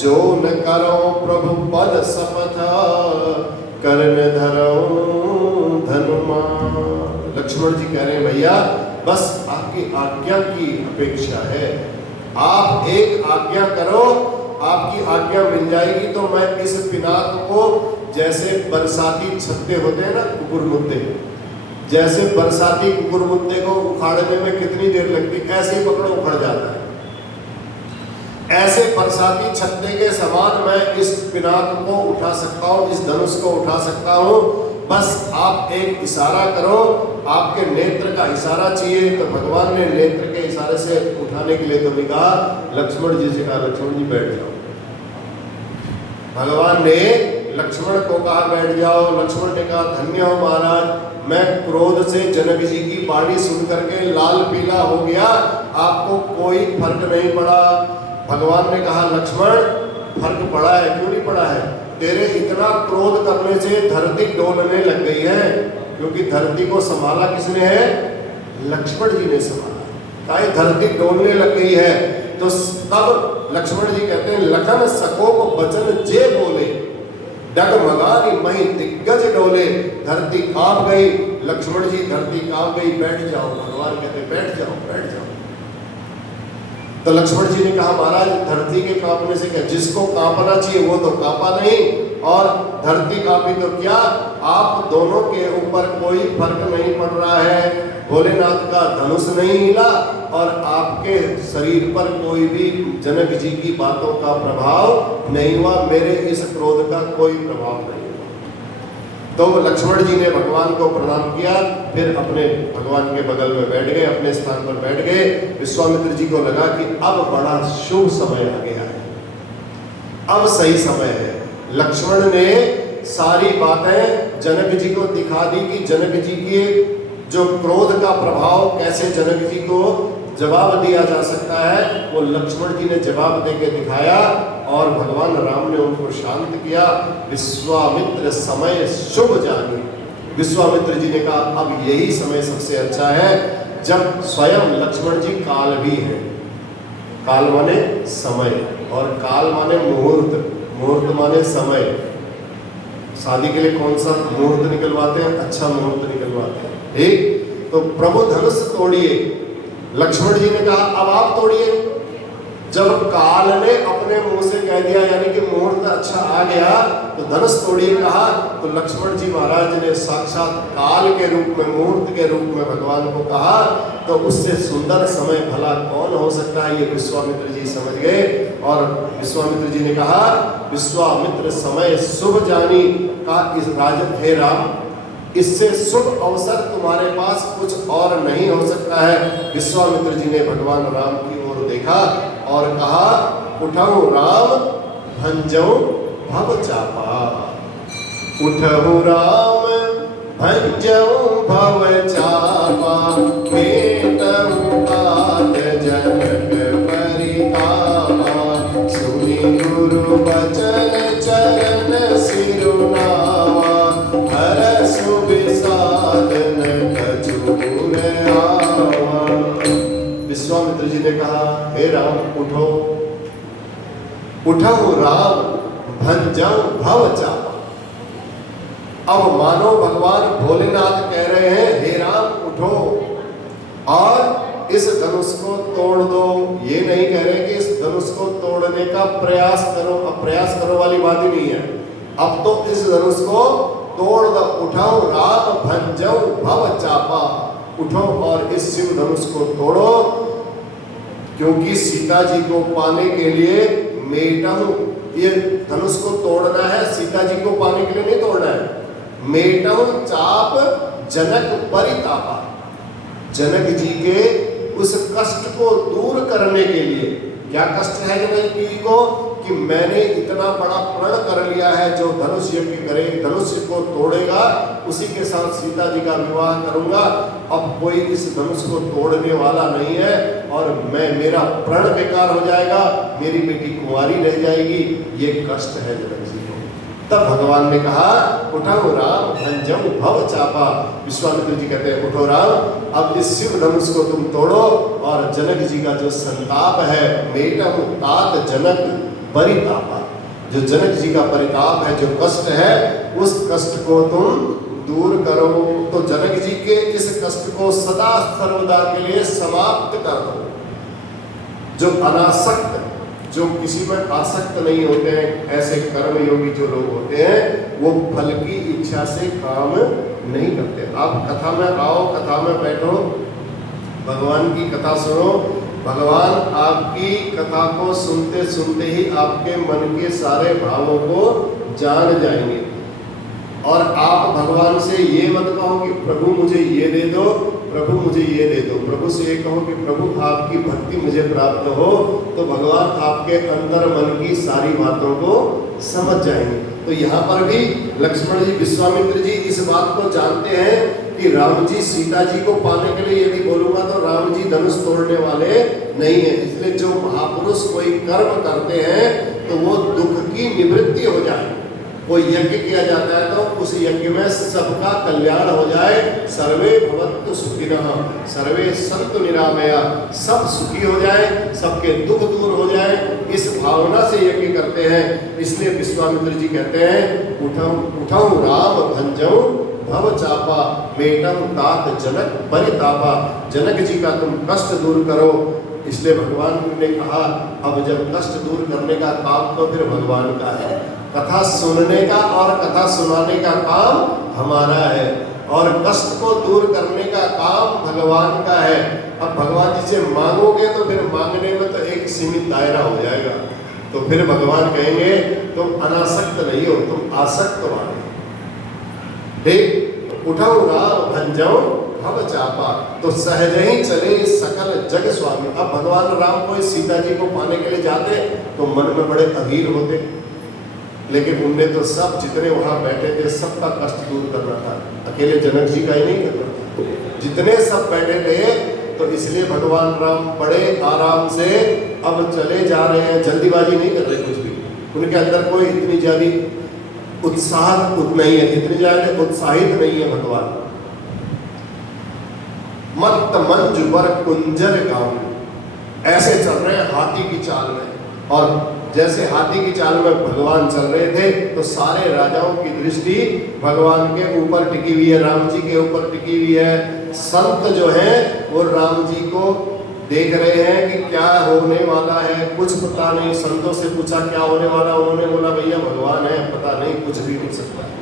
जो न करो प्रभु पद शपथ, कर्ण धरो धनुमान। लक्ष्मण जी कह रहे हैं भैया बस आपकी आज्ञा की अपेक्षा है, आप एक आज्ञा करो, आपकी आज्ञा मिल जाएगी तो मैं इस पिनाक को, जैसे बरसाती छत्ते होते हैं ना कुकुर मुद्दे, जैसे बरसाती कुकुर मुद्दे को उखाड़ने में कितनी देर लगती, ऐसे ही पकड़ो उखड़ जाता है। ऐसे बरसाती छत्ते के समान मैं इस पिनाक को उठा सकता हूँ, इस धनुष को उठा सकता हूँ। बस आप एक इशारा करो, आपके नेत्र का इशारा चाहिए। तो भगवान ने नेत्र के इशारे से उठाने के लिए तो भी कहा, लक्ष्मण जी से कहा लक्ष्मण जी बैठ जाओ। भगवान ने लक्ष्मण को कहा बैठ जाओ। लक्ष्मण ने कहा धन्य हो महाराज, मैं क्रोध से जनक जी की बाणी सुन करके लाल पीला हो गया, आपको कोई फर्क नहीं पड़ा। भगवान ने कहा लक्ष्मण फर्क पड़ा है, क्यों नहीं पड़ा है? तेरे इतना क्रोध करने से धरती डोलने लग गई है, क्योंकि धरती को संभाला किसने है? लक्ष्मण जी ने संभाला। काहे धरती डोलने लग गई है। तो तब लक्ष्मण जी कहते हैं लखन सकोप बचन जे बोले, डगमगानी मही दिग्गज डोले। धरती कांप गई, लक्ष्मण जी धरती कांप गई, बैठ जाओ। भगवान कहते बैठ जाओ बैठ जाओ। तो लक्ष्मण जी ने कहा महाराज धरती के कांपने से क्या, जिसको कांपना चाहिए वो तो कांपा नहीं, और धरती कांपी तो क्या, आप दोनों के ऊपर कोई फर्क नहीं पड़ रहा है। भोलेनाथ का धनुष नहीं हिला और आपके शरीर पर कोई भी जनक जी की बातों का प्रभाव नहीं हुआ, मेरे इस क्रोध का कोई प्रभाव नहीं हुआ। तो लक्ष्मण जी ने भगवान को प्रणाम किया, फिर अपने भगवान के बगल में बैठ गए, अपने स्थान पर बैठ गए। विश्वामित्र जी को लगा कि अब बड़ा शुभ समय आ गया है, अब सही समय है। लक्ष्मण ने सारी बातें जनक जी को दिखा दी कि जनक जी के जो क्रोध का प्रभाव कैसे जनक जी को जवाब दिया जा सकता है, वो लक्ष्मण जी ने जवाब देके दिखाया और भगवान राम ने उनको शांत किया। विश्वामित्र समय शुभ जानी। विश्वामित्र जी ने कहा अब यही समय सबसे अच्छा है जब स्वयं लक्ष्मण जी काल भी है। काल माने समय और काल माने मुहूर्त, मुहूर्त माने समय। शादी के लिए कौन सा मुहूर्त निकलवाते हैं? अच्छा मुहूर्त निकलवाते हैं। ठीक, तो प्रभु धनुष तोड़िए। लक्ष्मण जी ने कहा अब आप तोड़िए। जब काल ने अपने मुंह से कह दिया, यानी कि मुहूर्त अच्छा आ गया, तो धनुष तोड़िए कहा, तो लक्ष्मण जी महाराज ने साक्षात काल के रूप में, मुहूर्त के रूप में भगवान को कहा। तो उससे सुंदर समय भला कौन हो सकता है, ये विश्वामित्र जी समझ गए। और विश्वामित्र जी ने कहा विश्वामित्र समय शुभ जानी, कहा इस राजन हे राम, इससे शुभ अवसर तुम्हारे पास कुछ और नहीं हो सकता है। विश्वामित्र जी ने भगवान राम की ओर देखा और कहा उठो राम भंजो भव चापा। उठो राम भंजो भव चापा, बेटहु तात जनक परितापा। सुनि गुरु बचन चरण सिरुनावा, हरसु विषादन कछु न आवा। विश्वामित्र जी ने कहा हे राम उठो, उठो राम भंजो भव चापा। अब मानो भगवान भोलेनाथ कह रहे हैं हे राम उठो और इस धनुष को तोड़ दो। ये नहीं कह रहे कि इस धनुष को तोड़ने का प्रयास करो। अब प्रयास करो वाली बात ही नहीं है, अब तो इस धनुष को तोड़ दो, उठाओ राम भंजो भव चापा, उठो और इस शिव धनुष को तोड़ो, क्योंकि सीता जी को पाने के लिए मेटहु, ये धनुष को तोड़ना है, सीता जी को पाने के लिए नहीं तोड़ना है। मेटहु चाप जनक परितापा, जनक जी के उस कष्ट को दूर करने के लिए, क्या कष्ट है जनक जी को कि मैंने इतना बड़ा प्रण कर लिया है, जो धनुष यज्ञ करे, धनुष को तोड़ेगा उसी के साथ सीता जी का विवाह करूंगा, अब कोई इस धनुष को तोड़ने वाला नहीं है और मेरा प्रण बेकार हो जाएगा, मेरी बेटी कुंवारी रह जाएगी, ये कष्ट है जनक जी को। तब भगवान ने कहा उठाओ राम भंजम भव चापा, विश्वामित्र जी कहते हैं उठो राम, अब इस शिव धनुष को तुम तोड़ो और जनक जी का जो संताप है, मेटहु तात जनक परितापा, जो जनक जी का परिताप है, जो कष्ट है, उस कष्ट को तुम दूर करो। तो जनक जी के इस कष्ट को सदा सर्वदा के लिए समाप्त कर दो। जो अनासक्त, जो किसी में आसक्त नहीं होते हैं, ऐसे कर्मयोगी जो लोग होते हैं, वो फल की इच्छा से काम नहीं करते। आप कथा में आओ, कथा में बैठो, भगवान की कथा सुनो, भगवान आपकी कथा को सुनते सुनते ही आपके मन के सारे भावों को जान जाएंगे। और आप भगवान से ये मत कहो कि प्रभु मुझे ये दे दो, प्रभु मुझे ये दे दो, प्रभु से ये कहो कि प्रभु आपकी भक्ति मुझे प्राप्त हो, तो भगवान आपके अंदर मन की सारी बातों को समझ जाएंगे। तो यहाँ पर भी लक्ष्मण जी, विश्वामित्र जी इस बात को जानते हैं कि राम जी सीता जी को पाने के लिए यदि बोलूंगा तो राम जी धनुष तोड़ने वाले नहीं है, इसलिए जो महापुरुष कोई कर्म करते हैं तो वो दुख की निवृत्ति हो जाए। कोई यज्ञ किया जाता है तो उस यज्ञ में सबका कल्याण हो जाए, सर्वे भवन्तु सुखिनः, सर्वे सन्तु निरामया, सब सुखी हो जाए, सबके दुख दूर हो जाए, इस भावना से यज्ञ करते हैं। इसलिए विश्वामित्र जी कहते हैं उठौ राम भंजौ भव चापा, मेटम तात जनक परितापा, जनक जी का तुम कष्ट दूर करो। इसलिए भगवान ने कहा अब जब कष्ट दूर करने का काम तो फिर भगवान का है, कथा सुनने का और कथा सुनाने का काम हमारा है, और कष्ट को दूर करने का काम भगवान का है। अब भगवान जी से मांगोगे तो फिर मांगने में तो एक सीमित दायरा हो जाएगा, तो फिर भगवान कहेंगे तुम अनासक्त नहीं हो, तुम आसक्त वाले। देख उठो राम भंजो भव चापा, तो सहज ही चले सकल जग स्वामी। अब भगवान राम को सीता जी को पाने के लिए जाते तो मन में बड़े अधीर होते, लेकिन उनने तो सब जितने वहां बैठे थे सबका कष्ट दूर करना था, अकेले जनक जी का ही नहीं करना था, जितने सब बैठे थे। तो इसलिए भगवान राम बड़े आराम से अब चले जा रहे हैं, जल्दीबाजी नहीं कर रहे कुछ भी, उनके अंदर कोई इतनी ज्यादा उत्साह नहीं है, इतनी ज्यादा उत्साहित नहीं है भगवान। मत मंज बर कुंजर गाँव, ऐसे चल रहे हैं हाथी की चाल में, और जैसे हाथी की चाल में भगवान चल रहे थे तो सारे राजाओं की दृष्टि भगवान के ऊपर टिकी हुई है, राम जी के ऊपर टिकी हुई है। संत जो है वो राम जी को देख रहे हैं कि क्या होने वाला है, कुछ पता नहीं। संतों से पूछा क्या होने वाला, उन्होंने बोला भैया भगवान है, पता नहीं, कुछ भी हो सकता है।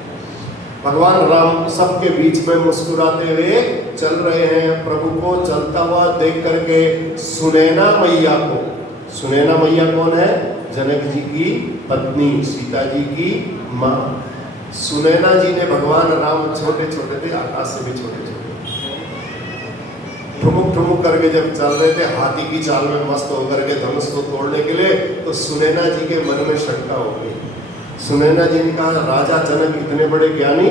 भगवान राम सबके बीच में मुस्कुराते हुए चल रहे हैं, प्रभु को चलता हुआ देख करके सुनैना मैया को, सुनैना मैया कौन है? जनक जी की पत्नी, सीता जी की माँ। सुनैना जी ने भगवान राम छोटे छोटे थे, आकाश से भी छोटे छोटे, ठुमुक ठुमुक करके जब चल रहे थे हाथी की चाल में मस्त होकर के धनुष को तोड़ने के लिए, तो सुनैना जी के मन में शंका हो गई। सुनैना जी ने कहा राजा जनक इतने बड़े ज्ञानी,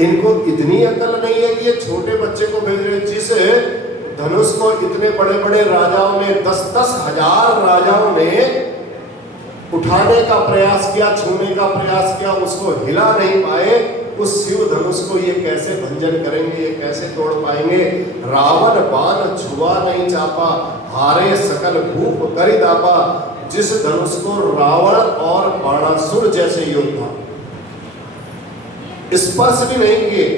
इनको इतनी अकल नहीं है कि ये छोटे बच्चे को भेज रहे। जिस धनुष को इतने बड़े बड़े राजाओं ने 10-10 हजार राजाओं ने उठाने का प्रयास किया, छूने का प्रयास किया, उसको हिला नहीं पाए, उस शिव धनुष को ये कैसे भंजन करेंगे, ये कैसे तोड़ पाएंगे? रावण बाण छुआ नहीं चापा, हारे सकल भूप करि दापा। जिस धनुष को रावण और बाणासुर जैसे योद्धा स्पर्श भी नहीं किए,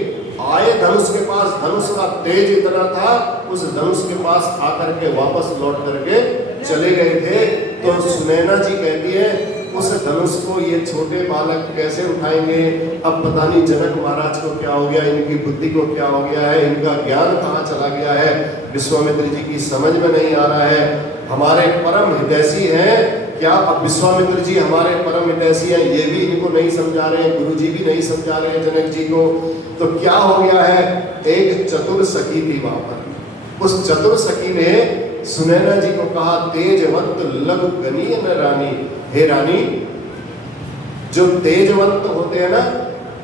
आए धनुष के पास, धनुष का तेज इतना था, उस धनुष के पास आकर के वापस लौट करके चले गए थे। तो सुनैना जी कहती है उस धनुष को ये छोटे बालक कैसे उठाएंगे। अब पता नहीं जनक महाराज को क्या हो गया, इनकी बुद्धि को क्या हो गया है, इनका ज्ञान कहाँ चला गया है, विश्वामित्र जी की समझ में नहीं आ रहा है। हमारे परम हितैषी हैं क्या, अब विश्वामित्र जी हमारे परम हितैषी हैं, ये भी इनको नहीं समझा रहे हैं, गुरु जी भी नहीं समझा रहे हैं जनक जी को। तो क्या हो गया है, एक चतुर सखी थी वहां पर। उस चतुर सखी ने सुनैना जी को कहा, तेजवंत लघु गनीय न रानी, हे रानी, जो तेजवंत होते हैं ना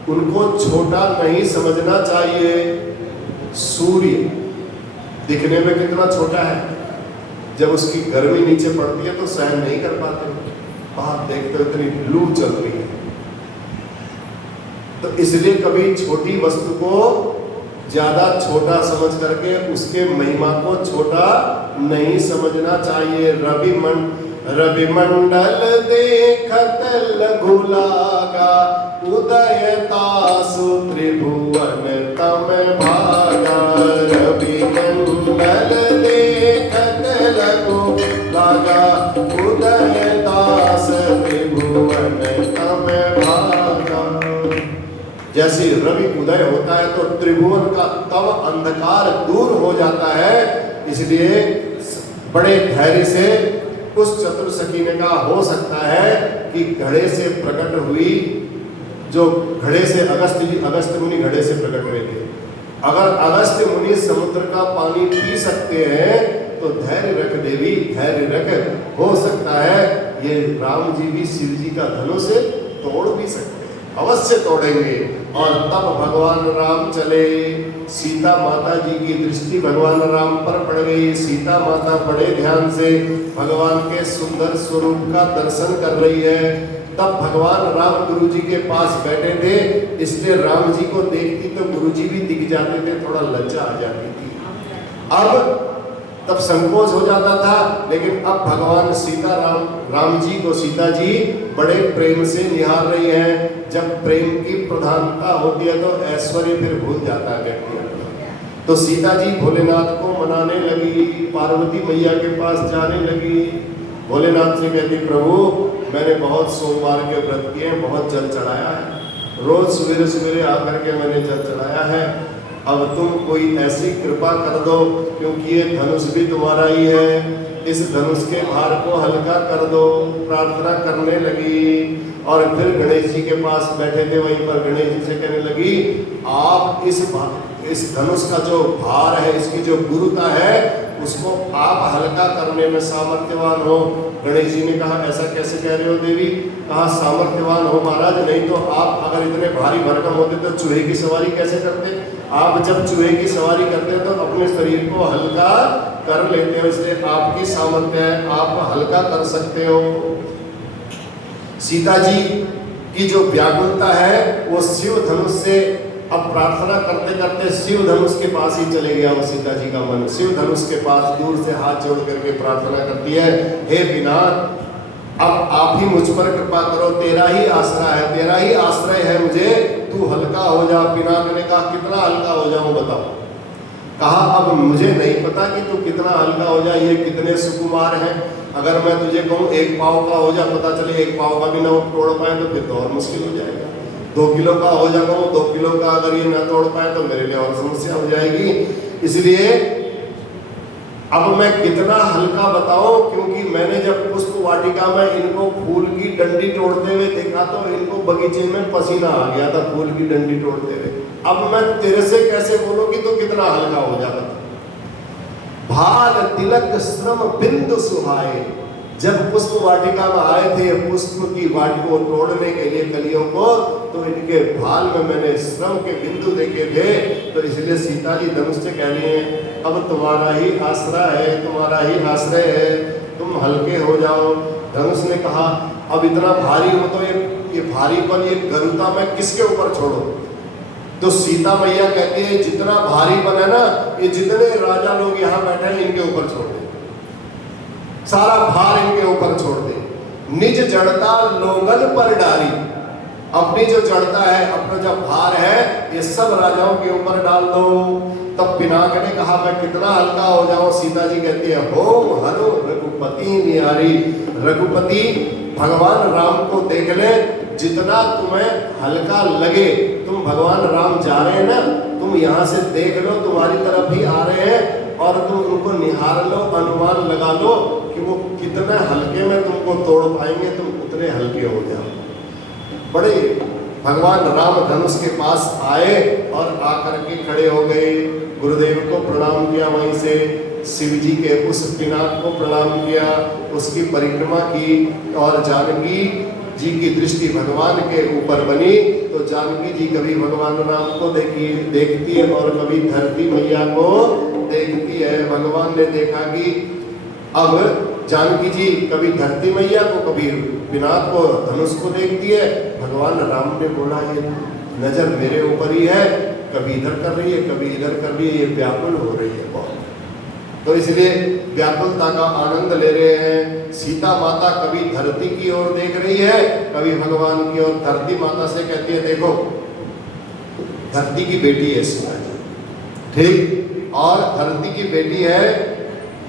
उनको छोटा नहीं समझना चाहिए। सूर्य दिखने में कितना छोटा है, जब उसकी गर्मी नीचे पड़ती है तो सहन नहीं कर पाते, बाहर देखते हो इतनी लू चल रही है। तो इसलिए कभी छोटी वस्तु को ज्यादा छोटा समझ करके उसके महिमा को छोटा नहीं समझना चाहिए। रविमंडल देखत लघु लागा, उदयतासु त्रिभुवन तम भागा। रविमंडल देखत लघु लागा, उदयतास त्रिभुवन तम भागा। जैसे रवि उदय होता है तो त्रिभुवन का तव अंधकार दूर हो जाता है। इसलिए बड़े धैर्य से उस चतुर सखी ने कहा, हो सकता है कि घड़े से प्रकट हुई, जो घड़े से अगस्त मुनि घड़े से प्रकट हुए थे। अगर अगस्त मुनि समुद्र का पानी पी सकते हैं तो धैर्य रख देवी, धैर्य रख, हो सकता है ये राम जी भी शिव जी का धनुष तोड़ भी सकते हैं, अवश्य तोड़ेंगे। और तब भगवान राम चले। सीता माता जी की दृष्टि भगवान राम पर पड़ गई। सीता माता बड़े ध्यान से भगवान के सुंदर स्वरूप का दर्शन कर रही है। तब भगवान राम गुरु जी के पास बैठे थे, इसलिए राम जी को देखती तो गुरु जी भी दिख जाते थे, थोड़ा लज्जा आ जाती थी। अब तब संकोच हो जाता था, लेकिन अब भगवान राम जी को सीता जी बड़े प्रेम से निहार रही हैं। जब प्रेम की प्रधानता होती है तो ऐश्वर्य फिर भूल जाता है व्यक्ति। तो सीता जी भोलेनाथ को मनाने लगी, पार्वती मैया के पास जाने लगी। भोलेनाथ से कहती, प्रभु मैंने बहुत सोमवार के व्रत किए, बहुत जल चढ़ाया है, रोज सवेरे सवेरे आकर के मैंने जल चढ़ाया है। अब तुम कोई ऐसी कृपा कर दो, क्योंकि ये धनुष भी तुम्हारा ही है, इस धनुष के भार को हल्का कर दो। प्रार्थना करने लगी और फिर गणेश जी के पास बैठे थे, वहीं पर गणेश जी से कहने लगी, आप इस धनुष का जो भार है, इसकी जो गुरुता है, उसको आप हल्का करने में सामर्थ्यवान हो। गणेश जी ने कहा, ऐसा कैसे कह रहे हो देवी? कहा, सामर्थ्यवान हो महाराज, नहीं तो आप अगर इतने भारी भरकम होते तो चूहे की सवारी कैसे करते? आप जब चूहे की सवारी करते तो अपने शरीर को हल्का कर लेते हो, इसलिए आपकी सामर्थ्य है, आप हल्का कर सकते हो। सीता जी की जो व्याकुलता है वो शिव धनुष से, अब प्रार्थना करते करते शिव धनुष के पास ही चले गया वो सीता जी का मन। शिव धनुष के पास दूर से हाथ जोड़ करके प्रार्थना करती है, हे विनाथ, अब आप ही मुझ पर कृपा करो, तेरा ही आश्रय है, तेरा ही आश्रय है मुझे, तू हल्का हो जा। पिनाक ने कहा, कितना हल्का हो जाऊं बताओ? कहा, अब मुझे नहीं पता कि तू कितना हल्का हो जा, ये कितने सुकुमार हैं। अगर मैं तुझे कहूँ 1 पाव का हो जा, पता चले 1 पाव का भी ना तोड़ पाए तो फिर तो और मुश्किल हो जाएगा। 2 किलो का हो जा, 2 किलो का अगर ये ना तोड़ पाए तो मेरे लिए और समस्या हो जाएगी। इसलिए अब मैं कितना हल्का बताऊं, क्योंकि मैंने जब पुष्प वाटिका में इनको फूल की डंडी तोड़ते हुए देखा तो इनको बगीचे में पसीना आ गया था, फूल की डंडी तोड़ते हुए। अब मैं तेरे से कैसे बोलूं कि तू कितना हल्का हो जाता? भाल तिलक श्रम बिंदु सुहाए। जब पुष्प वाटिका में आए थे पुष्प की वाटिका को तोड़ने के लिए कलियों को, तो इनके भाल में मैंने श्रम के बिंदु देखे थे। तो इसलिए सीता जी धनुष से कह रही हैं, अब तुम्हारा ही आश्रय है, तुम्हारा ही आश्रय है, तुम हल्के हो जाओ। धनुष ने कहा, अब इतना भारी हो तो ये भारीपन, ये गरुता मैं किसके ऊपर छोड़ो? तो सीता मैया कहती है, जितना भारीपन है ना, ये जितने राजा लोग यहाँ बैठे हैं इनके ऊपर छोड़ दे, सारा भार इनके ऊपर छोड़ दे। निज जड़ता लोगन पर डाली, अपनी जो जड़ता है, अपना जो भार है, ये सब राजाओं के ऊपर डाल दो। तब पिनाक ने कहा मैं कितना हल्का हो जाऊं। सीता जी कहती है हो हरो रघुपति निहारी। रघुपति भगवान राम को देख ले, जितना तुम्हें हल्का लगे, तुम भगवान राम जा रहे हैं ना, तुम यहाँ से देख लो, तुम्हारी तरफ ही आ रहे हैं और तुम उनको निहार लो, अनुमान लगा लो कि वो कितने हल्के में तुमको तोड़ पाएंगे, तुम उतने हल्के हो जाओ। बड़े भगवान राम धनुष के पास आए और आकर के खड़े हो गए, गुरुदेव को प्रणाम किया, वहीं से शिव जी के उस पिनाक को प्रणाम किया, उसकी परिक्रमा की और जानकी जी की दृष्टि भगवान के ऊपर बनी। तो जानकी जी कभी भगवान राम को देखती है और कभी धरती मैया को देखती है। भगवान ने देखा कि अब जानकी जी कभी धरती मैया को, कभी पिनाक को, धनुष को देखती है। भगवान राम ने बोला ये नजर मेरे ऊपर ही है, कभी इधर कर रही है, कभी इधर कर रही है, ये व्याकुल हो रही है बहुत। तो इसलिए व्याकुलता का आनंद ले रहे हैं। सीता माता कभी धरती की ओर देख रही है, कभी भगवान की ओर। धरती माता से कहती है देखो, धरती की बेटी है सीता जी, ठीक, और धरती की बेटी है,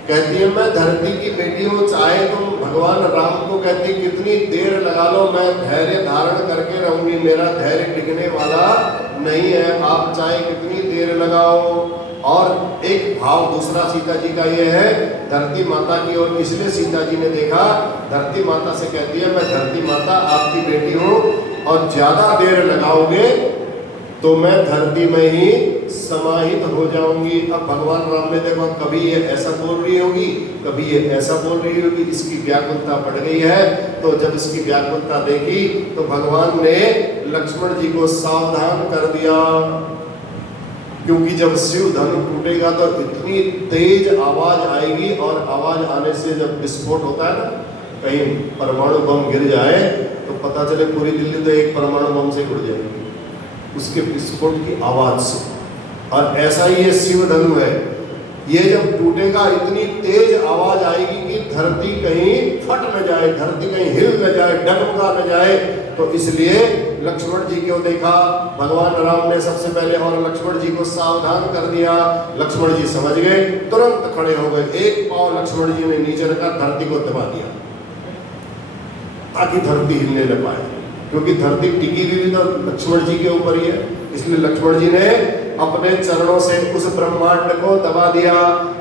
कहती है मैं धरती की बेटी हूँ, चाहे तुम भगवान राम को कहती कितनी देर लगा लो, मैं धैर्य धारण करके रहूंगी, मेरा धैर्य टिकने वाला नहीं है, आप चाहे कितनी देर लगाओ। और एक भाव दूसरा सीता जी का ये है धरती माता की ओर, इसलिए सीता जी ने देखा, धरती माता से कहती है मैं धरती माता आपकी बेटी हूँ और ज्यादा देर लगाओगे तो मैं धरती में ही समाहित हो जाऊंगी। अब भगवान राम ने देखो, कभी ये ऐसा बोल रही होगी, कभी ये ऐसा बोल रही होगी, इसकी व्याकुलता बढ़ गई है। तो जब इसकी व्याकुलता देखी तो भगवान ने लक्ष्मण जी को सावधान कर दिया, क्योंकि जब शिव धनु टूटेगा तो इतनी तेज आवाज आएगी, और आवाज आने से जब विस्फोट होता है ना, कहीं परमाणु बम गिर जाए तो पता चले पूरी दिल्ली तो एक परमाणु बम से उड़ जाएगी, उसके विस्फोट की आवाज से। और ऐसा ही ये शिव धनु है, ये जब टूटेगा इतनी तेज आवाज आएगी कि धरती कहीं फट न जाए, धरती कहीं हिल न जाए, डगमगा न जाए। तो इसलिए लक्ष्मण जी को देखा भगवान राम ने सबसे पहले, और लक्ष्मण जी को सावधान कर दिया। लक्ष्मण जी समझ गए, तुरंत खड़े हो गए, एक पांव लक्ष्मण जी ने नीचे रखा, धरती को दबा दिया ताकि धरती हिलने न पाए, क्योंकि धरती टिकी हुई भी तो लक्ष्मण जी के ऊपर ही है। इसलिए लक्ष्मण जी ने अपने चरणों से उस ब्रह्मांड को दबा दिया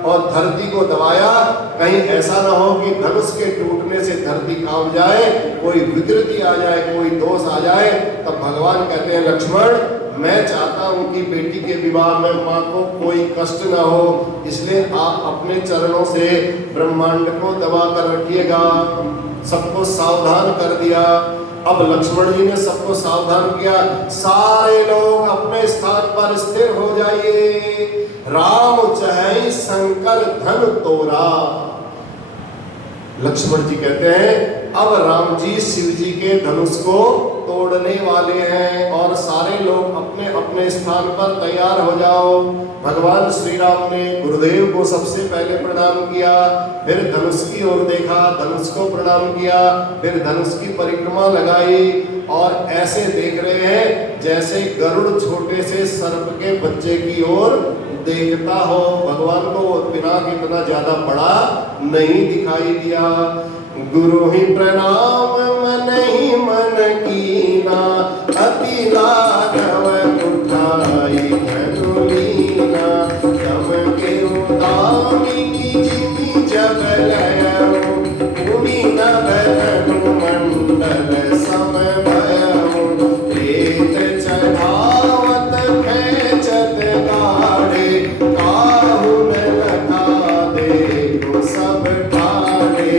और धरती को दबाया, कहीं ऐसा ना हो कि धनुष के टूटने से धरती कांप जाए, कोई विकृति आ जाए, कोई दोष आ जाए। तब भगवान कहते हैं लक्ष्मण, मैं चाहता हूं कि बेटी के विवाह में मां को कोई कष्ट ना हो, इसलिए आप अपने चरणों से ब्रह्मांड को दबा कर रखिएगा। सबको सावधान कर दिया। अब लक्ष्मण जी ने सबको सावधान किया, सारे लोग अपने स्थान पर स्थिर हो जाइए, राम चाहे शंकर धन तोरा। लक्ष्मण जी कहते हैं अब राम जी शिव जी के धनुष को तोड़ने वाले हैं, और सारे लोग अपने अपने स्थान पर तैयार हो जाओ। भगवान श्री राम ने गुरुदेव को सबसे पहले प्रणाम किया, फिर धनुष की ओर देखा, धनुष को प्रणाम किया, फिर धनुष की परिक्रमा लगाई, और ऐसे देख रहे हैं जैसे गरुड़ छोटे से सर्प के बच्चे की ओर देखता हो। भगवान को पिनाक इतना ज्यादा बड़ा नहीं दिखाई दिया। गुरु ही प्रणाम मन ही मन कीना, अति लाघव उठाई धनुलीना, तम के उदामिनी जिमी जब लयऊ, भूमि नभ धनु मंडल सम भयऊ, प्रेत चढ़ावत खेचत गाढ़े, काहुन लखा देखो सब ठाढ़े,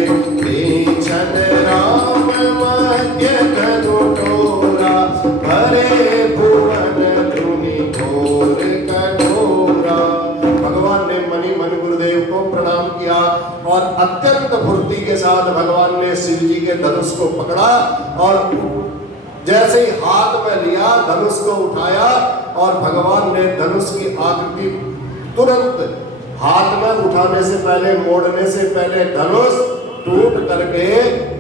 छन राम मध्य धनु टोरा, भरे भुवन धुनि घोर कठोरा। भगवान ने मणि मन गुरुदेव को प्रणाम किया, और अत्यंत फुर्ती के साथ भगवान ने शिव जी के धनुष को पकड़ा, और जैसे ही हाथ में लिया धनुष को उठाया, और भगवान ने धनुष की आकृति तुरंत हाथ में उठाने से पहले, मोड़ने से पहले धनुष टूट करके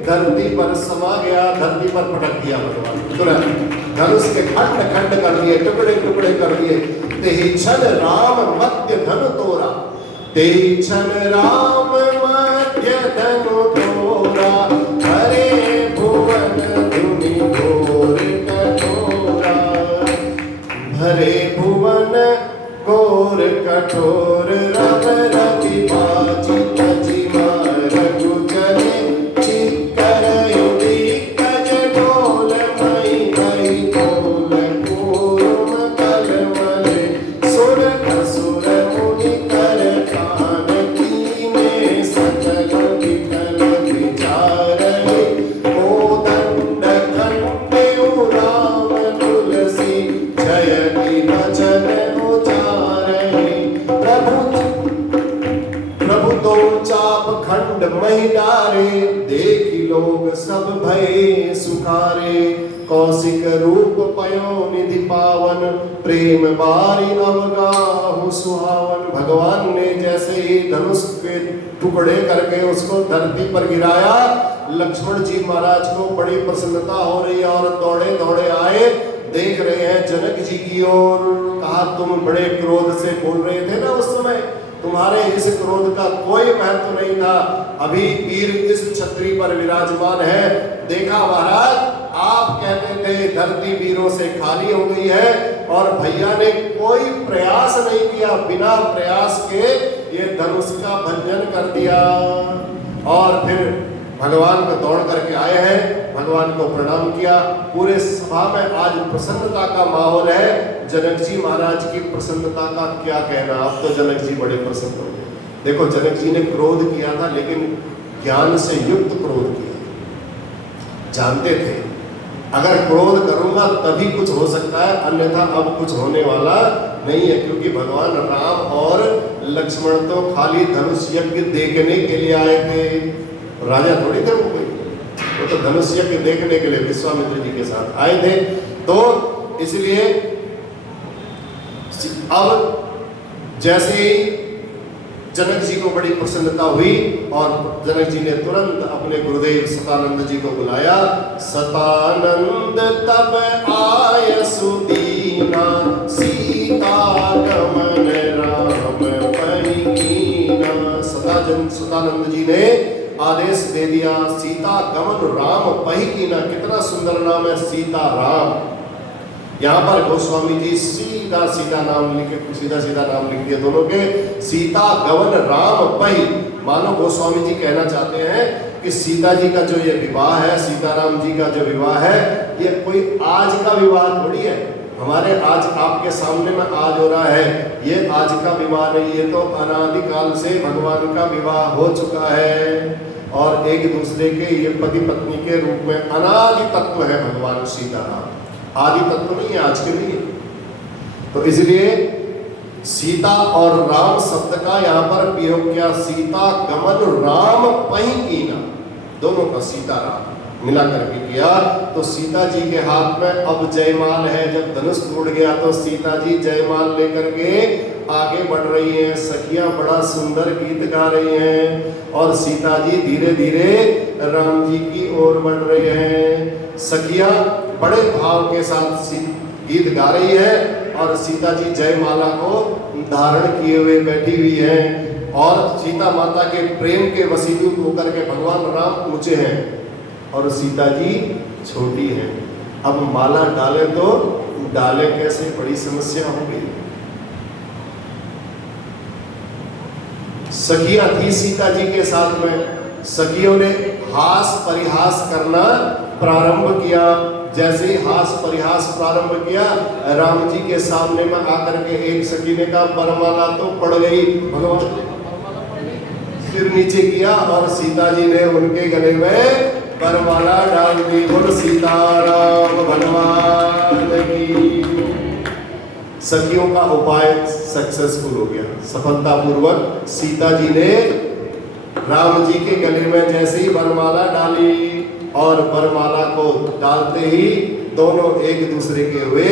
धरती पर समा गया, धरती पर पटक दिया भगवान तुरंत, धनुष के खंड खंड कर दिए, टुकड़े टुकड़े कर दिए। तेहि क्षण राम मध्य धनु तोरा, तेहि क्षण राम मध्य धनु तोरा, हरे भुवन धुनि घोर कठोरा, भरे भुवन घोर कठोर, रव रवि बाजी तजी मार गुजरे, चिक्कर युगी कज ढोल मई मई ढोल कूर्म कलमले, सुर असुर मुनि कर कान कीने, सकल विकल विचारहि, कोदंड खंडेउ राम तुलसी, जयति वचन उचारहि, प्रभु तो चाप खंड मही डारे, देखि लोग सब भय सुखारे, कौशिक रूप पयो निधि पावन, प्रेम बारी अवगाहु सुहावन। भगवान ने जैसे ही धनुष के टुकड़े करके उसको धरती पर गिराया, लक्ष्मण जी महाराज को बड़ी प्रसन्नता हो रही है और दौड़े दौड़े आए, देख रहे हैं जनक जी की ओर। कहा तुम बड़े क्रोध से बोल रहे थे ना उस समय, तुम्हारे इस क्रोध का कोई महत्व नहीं था, अभी वीर इस छतरी पर विराजमान है। देखा महाराज, आप कहते थे धरती वीरों से खाली हो गई है और भैया ने कोई प्रयास नहीं किया, बिना प्रयास के ये धनुष का भंजन कर दिया। और फिर भगवान को दौड़ करके आए हैं, भगवान को प्रणाम किया। पूरे सभा में आज प्रसन्नता का माहौल है। जनक जी महाराज की प्रसन्नता का क्या कहना, अब तो जनक जी बड़े प्रसन्न हो गए। देखो जनक जी ने क्रोध किया था, लेकिन ज्ञान से युक्त क्रोध किया। जानते थे अगर क्रोध करूंगा तभी कुछ हो सकता है, अन्यथा अब कुछ होने वाला नहीं है, क्योंकि भगवान राम और लक्ष्मण तो खाली धनुष यज्ञ देखने के लिए आए थे, राजा थोड़ी थे वो तो धनुष यज्ञ देखने के लिए विश्वामित्र जी के साथ आए थे। तो इसलिए अब जैसे ही जनक जी को बड़ी प्रसन्नता हुई और जनक जी ने तुरंत अपने गुरुदेव सतानंद जी को बुलाया। सतानंद तब आय सुदीना, सीता गमन राम पहिकीना। सतानंद जी ने आदेश दे दिया, सीता गमन राम पहिकीना। कितना सुंदर नाम है सीता राम। यहाँ पर गोस्वामी जी सीधा सीधा नाम लिखे, सीधा सीधा नाम लिख दिया दोनों के, सीता गमन राम पही। मानो गोस्वामी जी कहना चाहते हैं कि सीता जी का जो ये विवाह है, सीताराम जी का जो विवाह है, ये कोई आज का विवाह थोड़ी है, हमारे आज आपके सामने में आज हो रहा है, ये आज का विवाह नहीं, ये तो अनादिकाल से भगवान का विवाह हो चुका है और एक दूसरे के ये पति पत्नी के रूप में अनादि तत्व है भगवान सीताराम, आदि तत्व नहीं है, आज के नहीं है। तो इसलिए सीता और राम शब्द का यहाँ पर प्रयोग किया, सीता गमन राम पहिकीना, दोनों का सीता राम मिला करके किया। तो सीता जी के हाथ में अब जयमाल है, जब धनुष टूट गया तो सीता जी जयमाल लेकर के आगे बढ़ रही हैं। सखियां बड़ा सुंदर गीत गा रही हैं और सीता जी धीरे धीरे राम जी की ओर बढ़ रहे हैं। सखियां बड़े भाव के साथ गीत गा रही है और सीता जी जयमाला को धारण किए हुए बैठी हुई हैं और सीता माता के प्रेम के वसीभूत होकर के भगवान राम ऊंचे हैं और सीता जी छोटी हैं। अब माला डाले तो डाले कैसे, बड़ी समस्या हो गई। सखियां थी सीता जी के साथ में, सखियों ने हास परिहास करना प्रारंभ किया। जैसे ही हास परिहास प्रारंभ किया, राम जी के सामने में आकर के एक सखी ने कहा वरमाला तो पड़ गई। भगवान ने सिर नीचे किया और सीता जी ने उनके गले में वरमाला डाल दी। बोल सीताराम भगवान की। सखियों का उपाय सक्सेसफुल हो गया, सफलतापूर्वक सीता जी ने राम जी के गले में जैसे ही वरमाला डाली और वरमाला को डालते ही दोनों एक दूसरे के हुए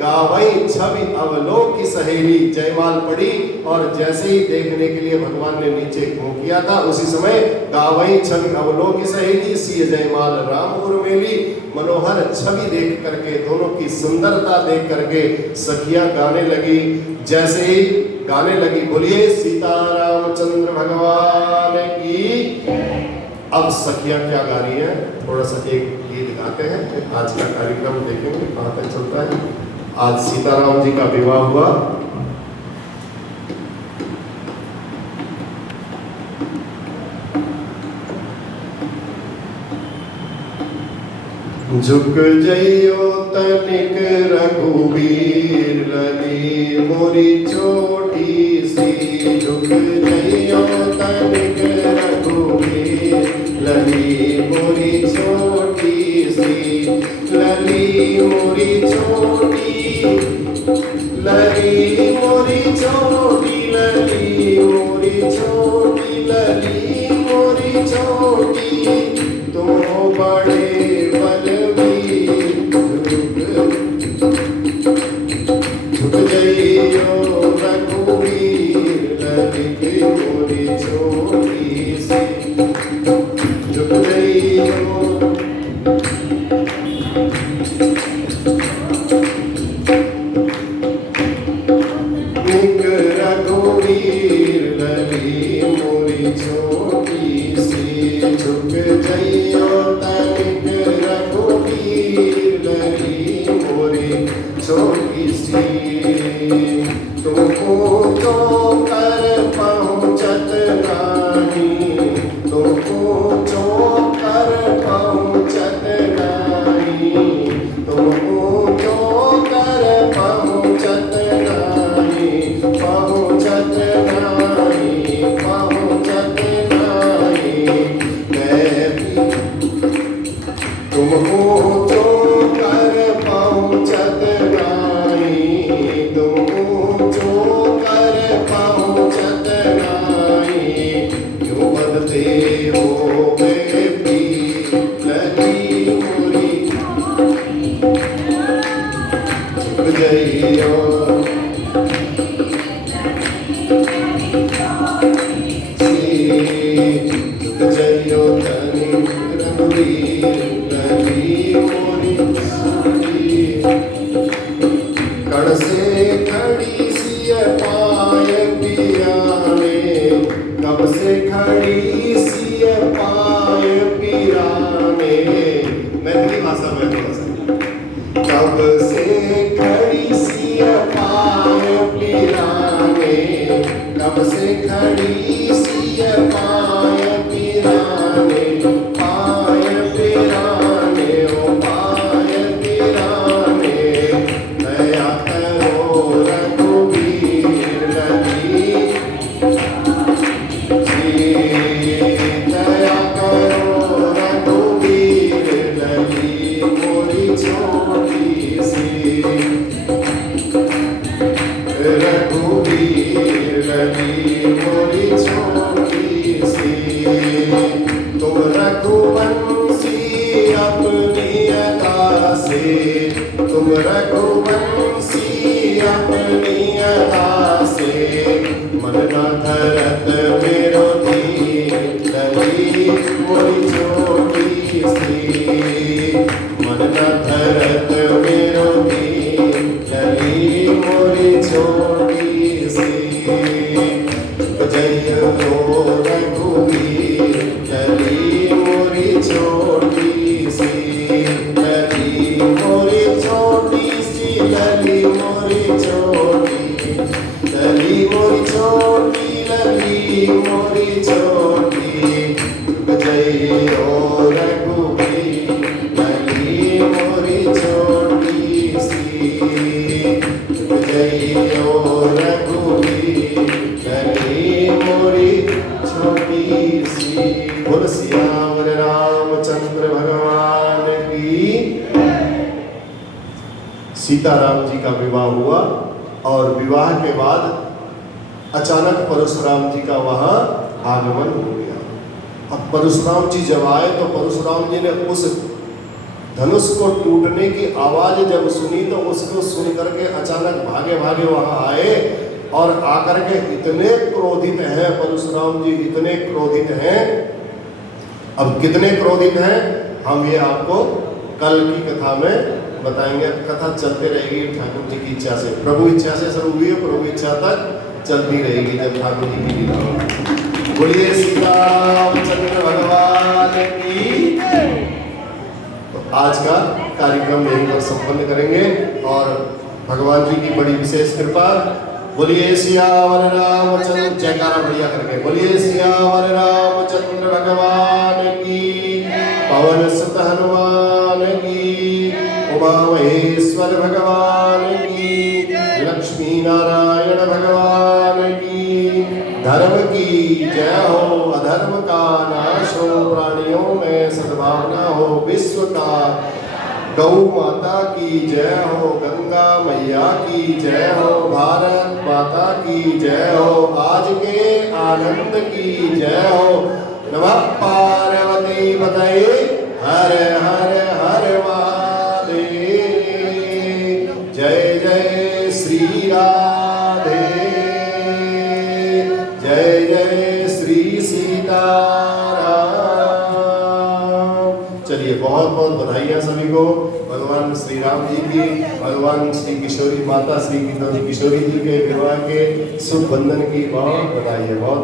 गावई छवि अवलोक की सहेली। जयमाल पड़ी और जैसे ही देखने के लिए भगवान ने नीचे मुंह किया था, उसी समय गावई छवि अवलोक की सहेली, सिय जयमाल राम उर्मिली। मनोहर छवि देख करके, दोनों की सुंदरता देख करके सखियां गाने लगी। जैसे ही गाने लगी, बोलिए सीतारामचंद्र भगवान की। अब सखियां क्या गा रही हैं, थोड़ा सा एक गीत गाते हैं, फिर आज का कार्यक्रम देखेंगे कहाँ तक चलता है। आज सीताराम जी का विवाह हुआ। झुक जइयो तनिक रघुवीर, लगी मोरी छोटी सी। झुक जइयो तनिक रघुवीर, लगी मोरी छोटी सी। लली मोरी छोटी, लली मोरी छोटी, लली मोरी छोटी, लली मोरी छोटी। तुम हो बड़े झुक जइयो रघुवीर, लगी मोरी छोटी सी। झुक जइयो निक रघुवीर, लगी मोरी छोटी सी। झुक जइयो तनिक रघुवीर, लगी मोरी छोटी सी। तुमको जो कर पहुँचत नाही, तुमको जो कर पहुँचत नाही, तुमको जो कर पहुँचत नाही, पहुँचत नाही, पहुँचत नाही। मैं भी तुमको जो कर पहुँचत नाही, तुमको जो कर पहुँचत नाही। क्यों बदते हो बेबी, लगी मोरी झुक जइयो। झुक जइयो तनिक रघुवीर, लगी मोरी छोटी। कण से खड़ी सिय पाय पिराने, कब से खड़ी सिय पाय पिराने। मैथिली भाषा में थोड़ा सा। कब से खड़ी सिय पाय पिराने, कब से खड़ी सिय पाय पिराने। पाय पिराने, ओ पाय पिराने। दया करो रघुवीर, लगी जी। दया करो रघुवीर, लगी मोरी छोटी सी। रघुवीर, लगी मोरी छोटी सी। तुम रघुवंशी अपनी अदा से, तुम रघुवंशी अपनी अदा से। मन न धरत मेरो धीर, लगी मोरी छोटी सी। मन न धरत मेरो धीर, लगी मोरी छोटी सी। जइयो रघुवीर, लगी मोरी छोटी सी। लगी मोरी छोटी सी, लगी मोरी छोटी। लगी मोरी छोटी, लगी मोरी छोटी। जइयो रघुवीर, लगी मोरी छोटी सी। जइयो रघुवीर, लगी मोरी छोटी सी। बोल सियावर रामचंद्र भगवान की। सीताराम जी का विवाह हुआ और विवाह के बाद अचानक परशुराम जी का वहां आगमन हो गया। अब परशुराम जी जब आए तो परशुराम जी ने उस धनुष को टूटने की आवाज जब सुनी तो उसको सुन करके अचानक भागे भागे वहां आए और आकर के इतने क्रोधित हैं परशुराम जी, इतने क्रोधित हैं। अब कितने क्रोधित हैं हम ये आपको कल की कथा में बताएंगे। कथा चलते रहेगी ठाकुर जी की इच्छा से, प्रभु इच्छा से शुरू हुई है, प्रभु इच्छा तक चलती रहेगी जब ठाकुर जी की लीला होगी। बोलिए श्री रामचंद्र भगवान की। तो आज का कार्यक्रम यहीं पर संपन्न करेंगे और भगवान जी की बड़ी विशेष कृपा। बोलिए सियावर रामचंद्र, जयकारा बढ़िया करके बोलिए सियावर रामचंद्र भगवान की, पवन सुत हनुमान की, उमा महेश्वर भगवान की, लक्ष्मी नारायण भगवान की। धर्म की जय हो, अधर्म का नाश हो, प्राणियों में सद्भावना हो, विश्व का। गौ माता की जय हो, गंगा मैया की जय हो, भारत माता की जय हो, आज के आनंद की जय हो। नमः पार्वती पतये हर हर हर महादेव। जय जय श्री राधे, जय जय श्री सीताराम। चलिए बहुत बहुत बधाइयाँ सभी को भगवान श्री राम जी की, भगवान श्री किशोरी माता श्री किशोरी जी के विवाह के शुभ बंधन की बहुत बधाई है। बहुत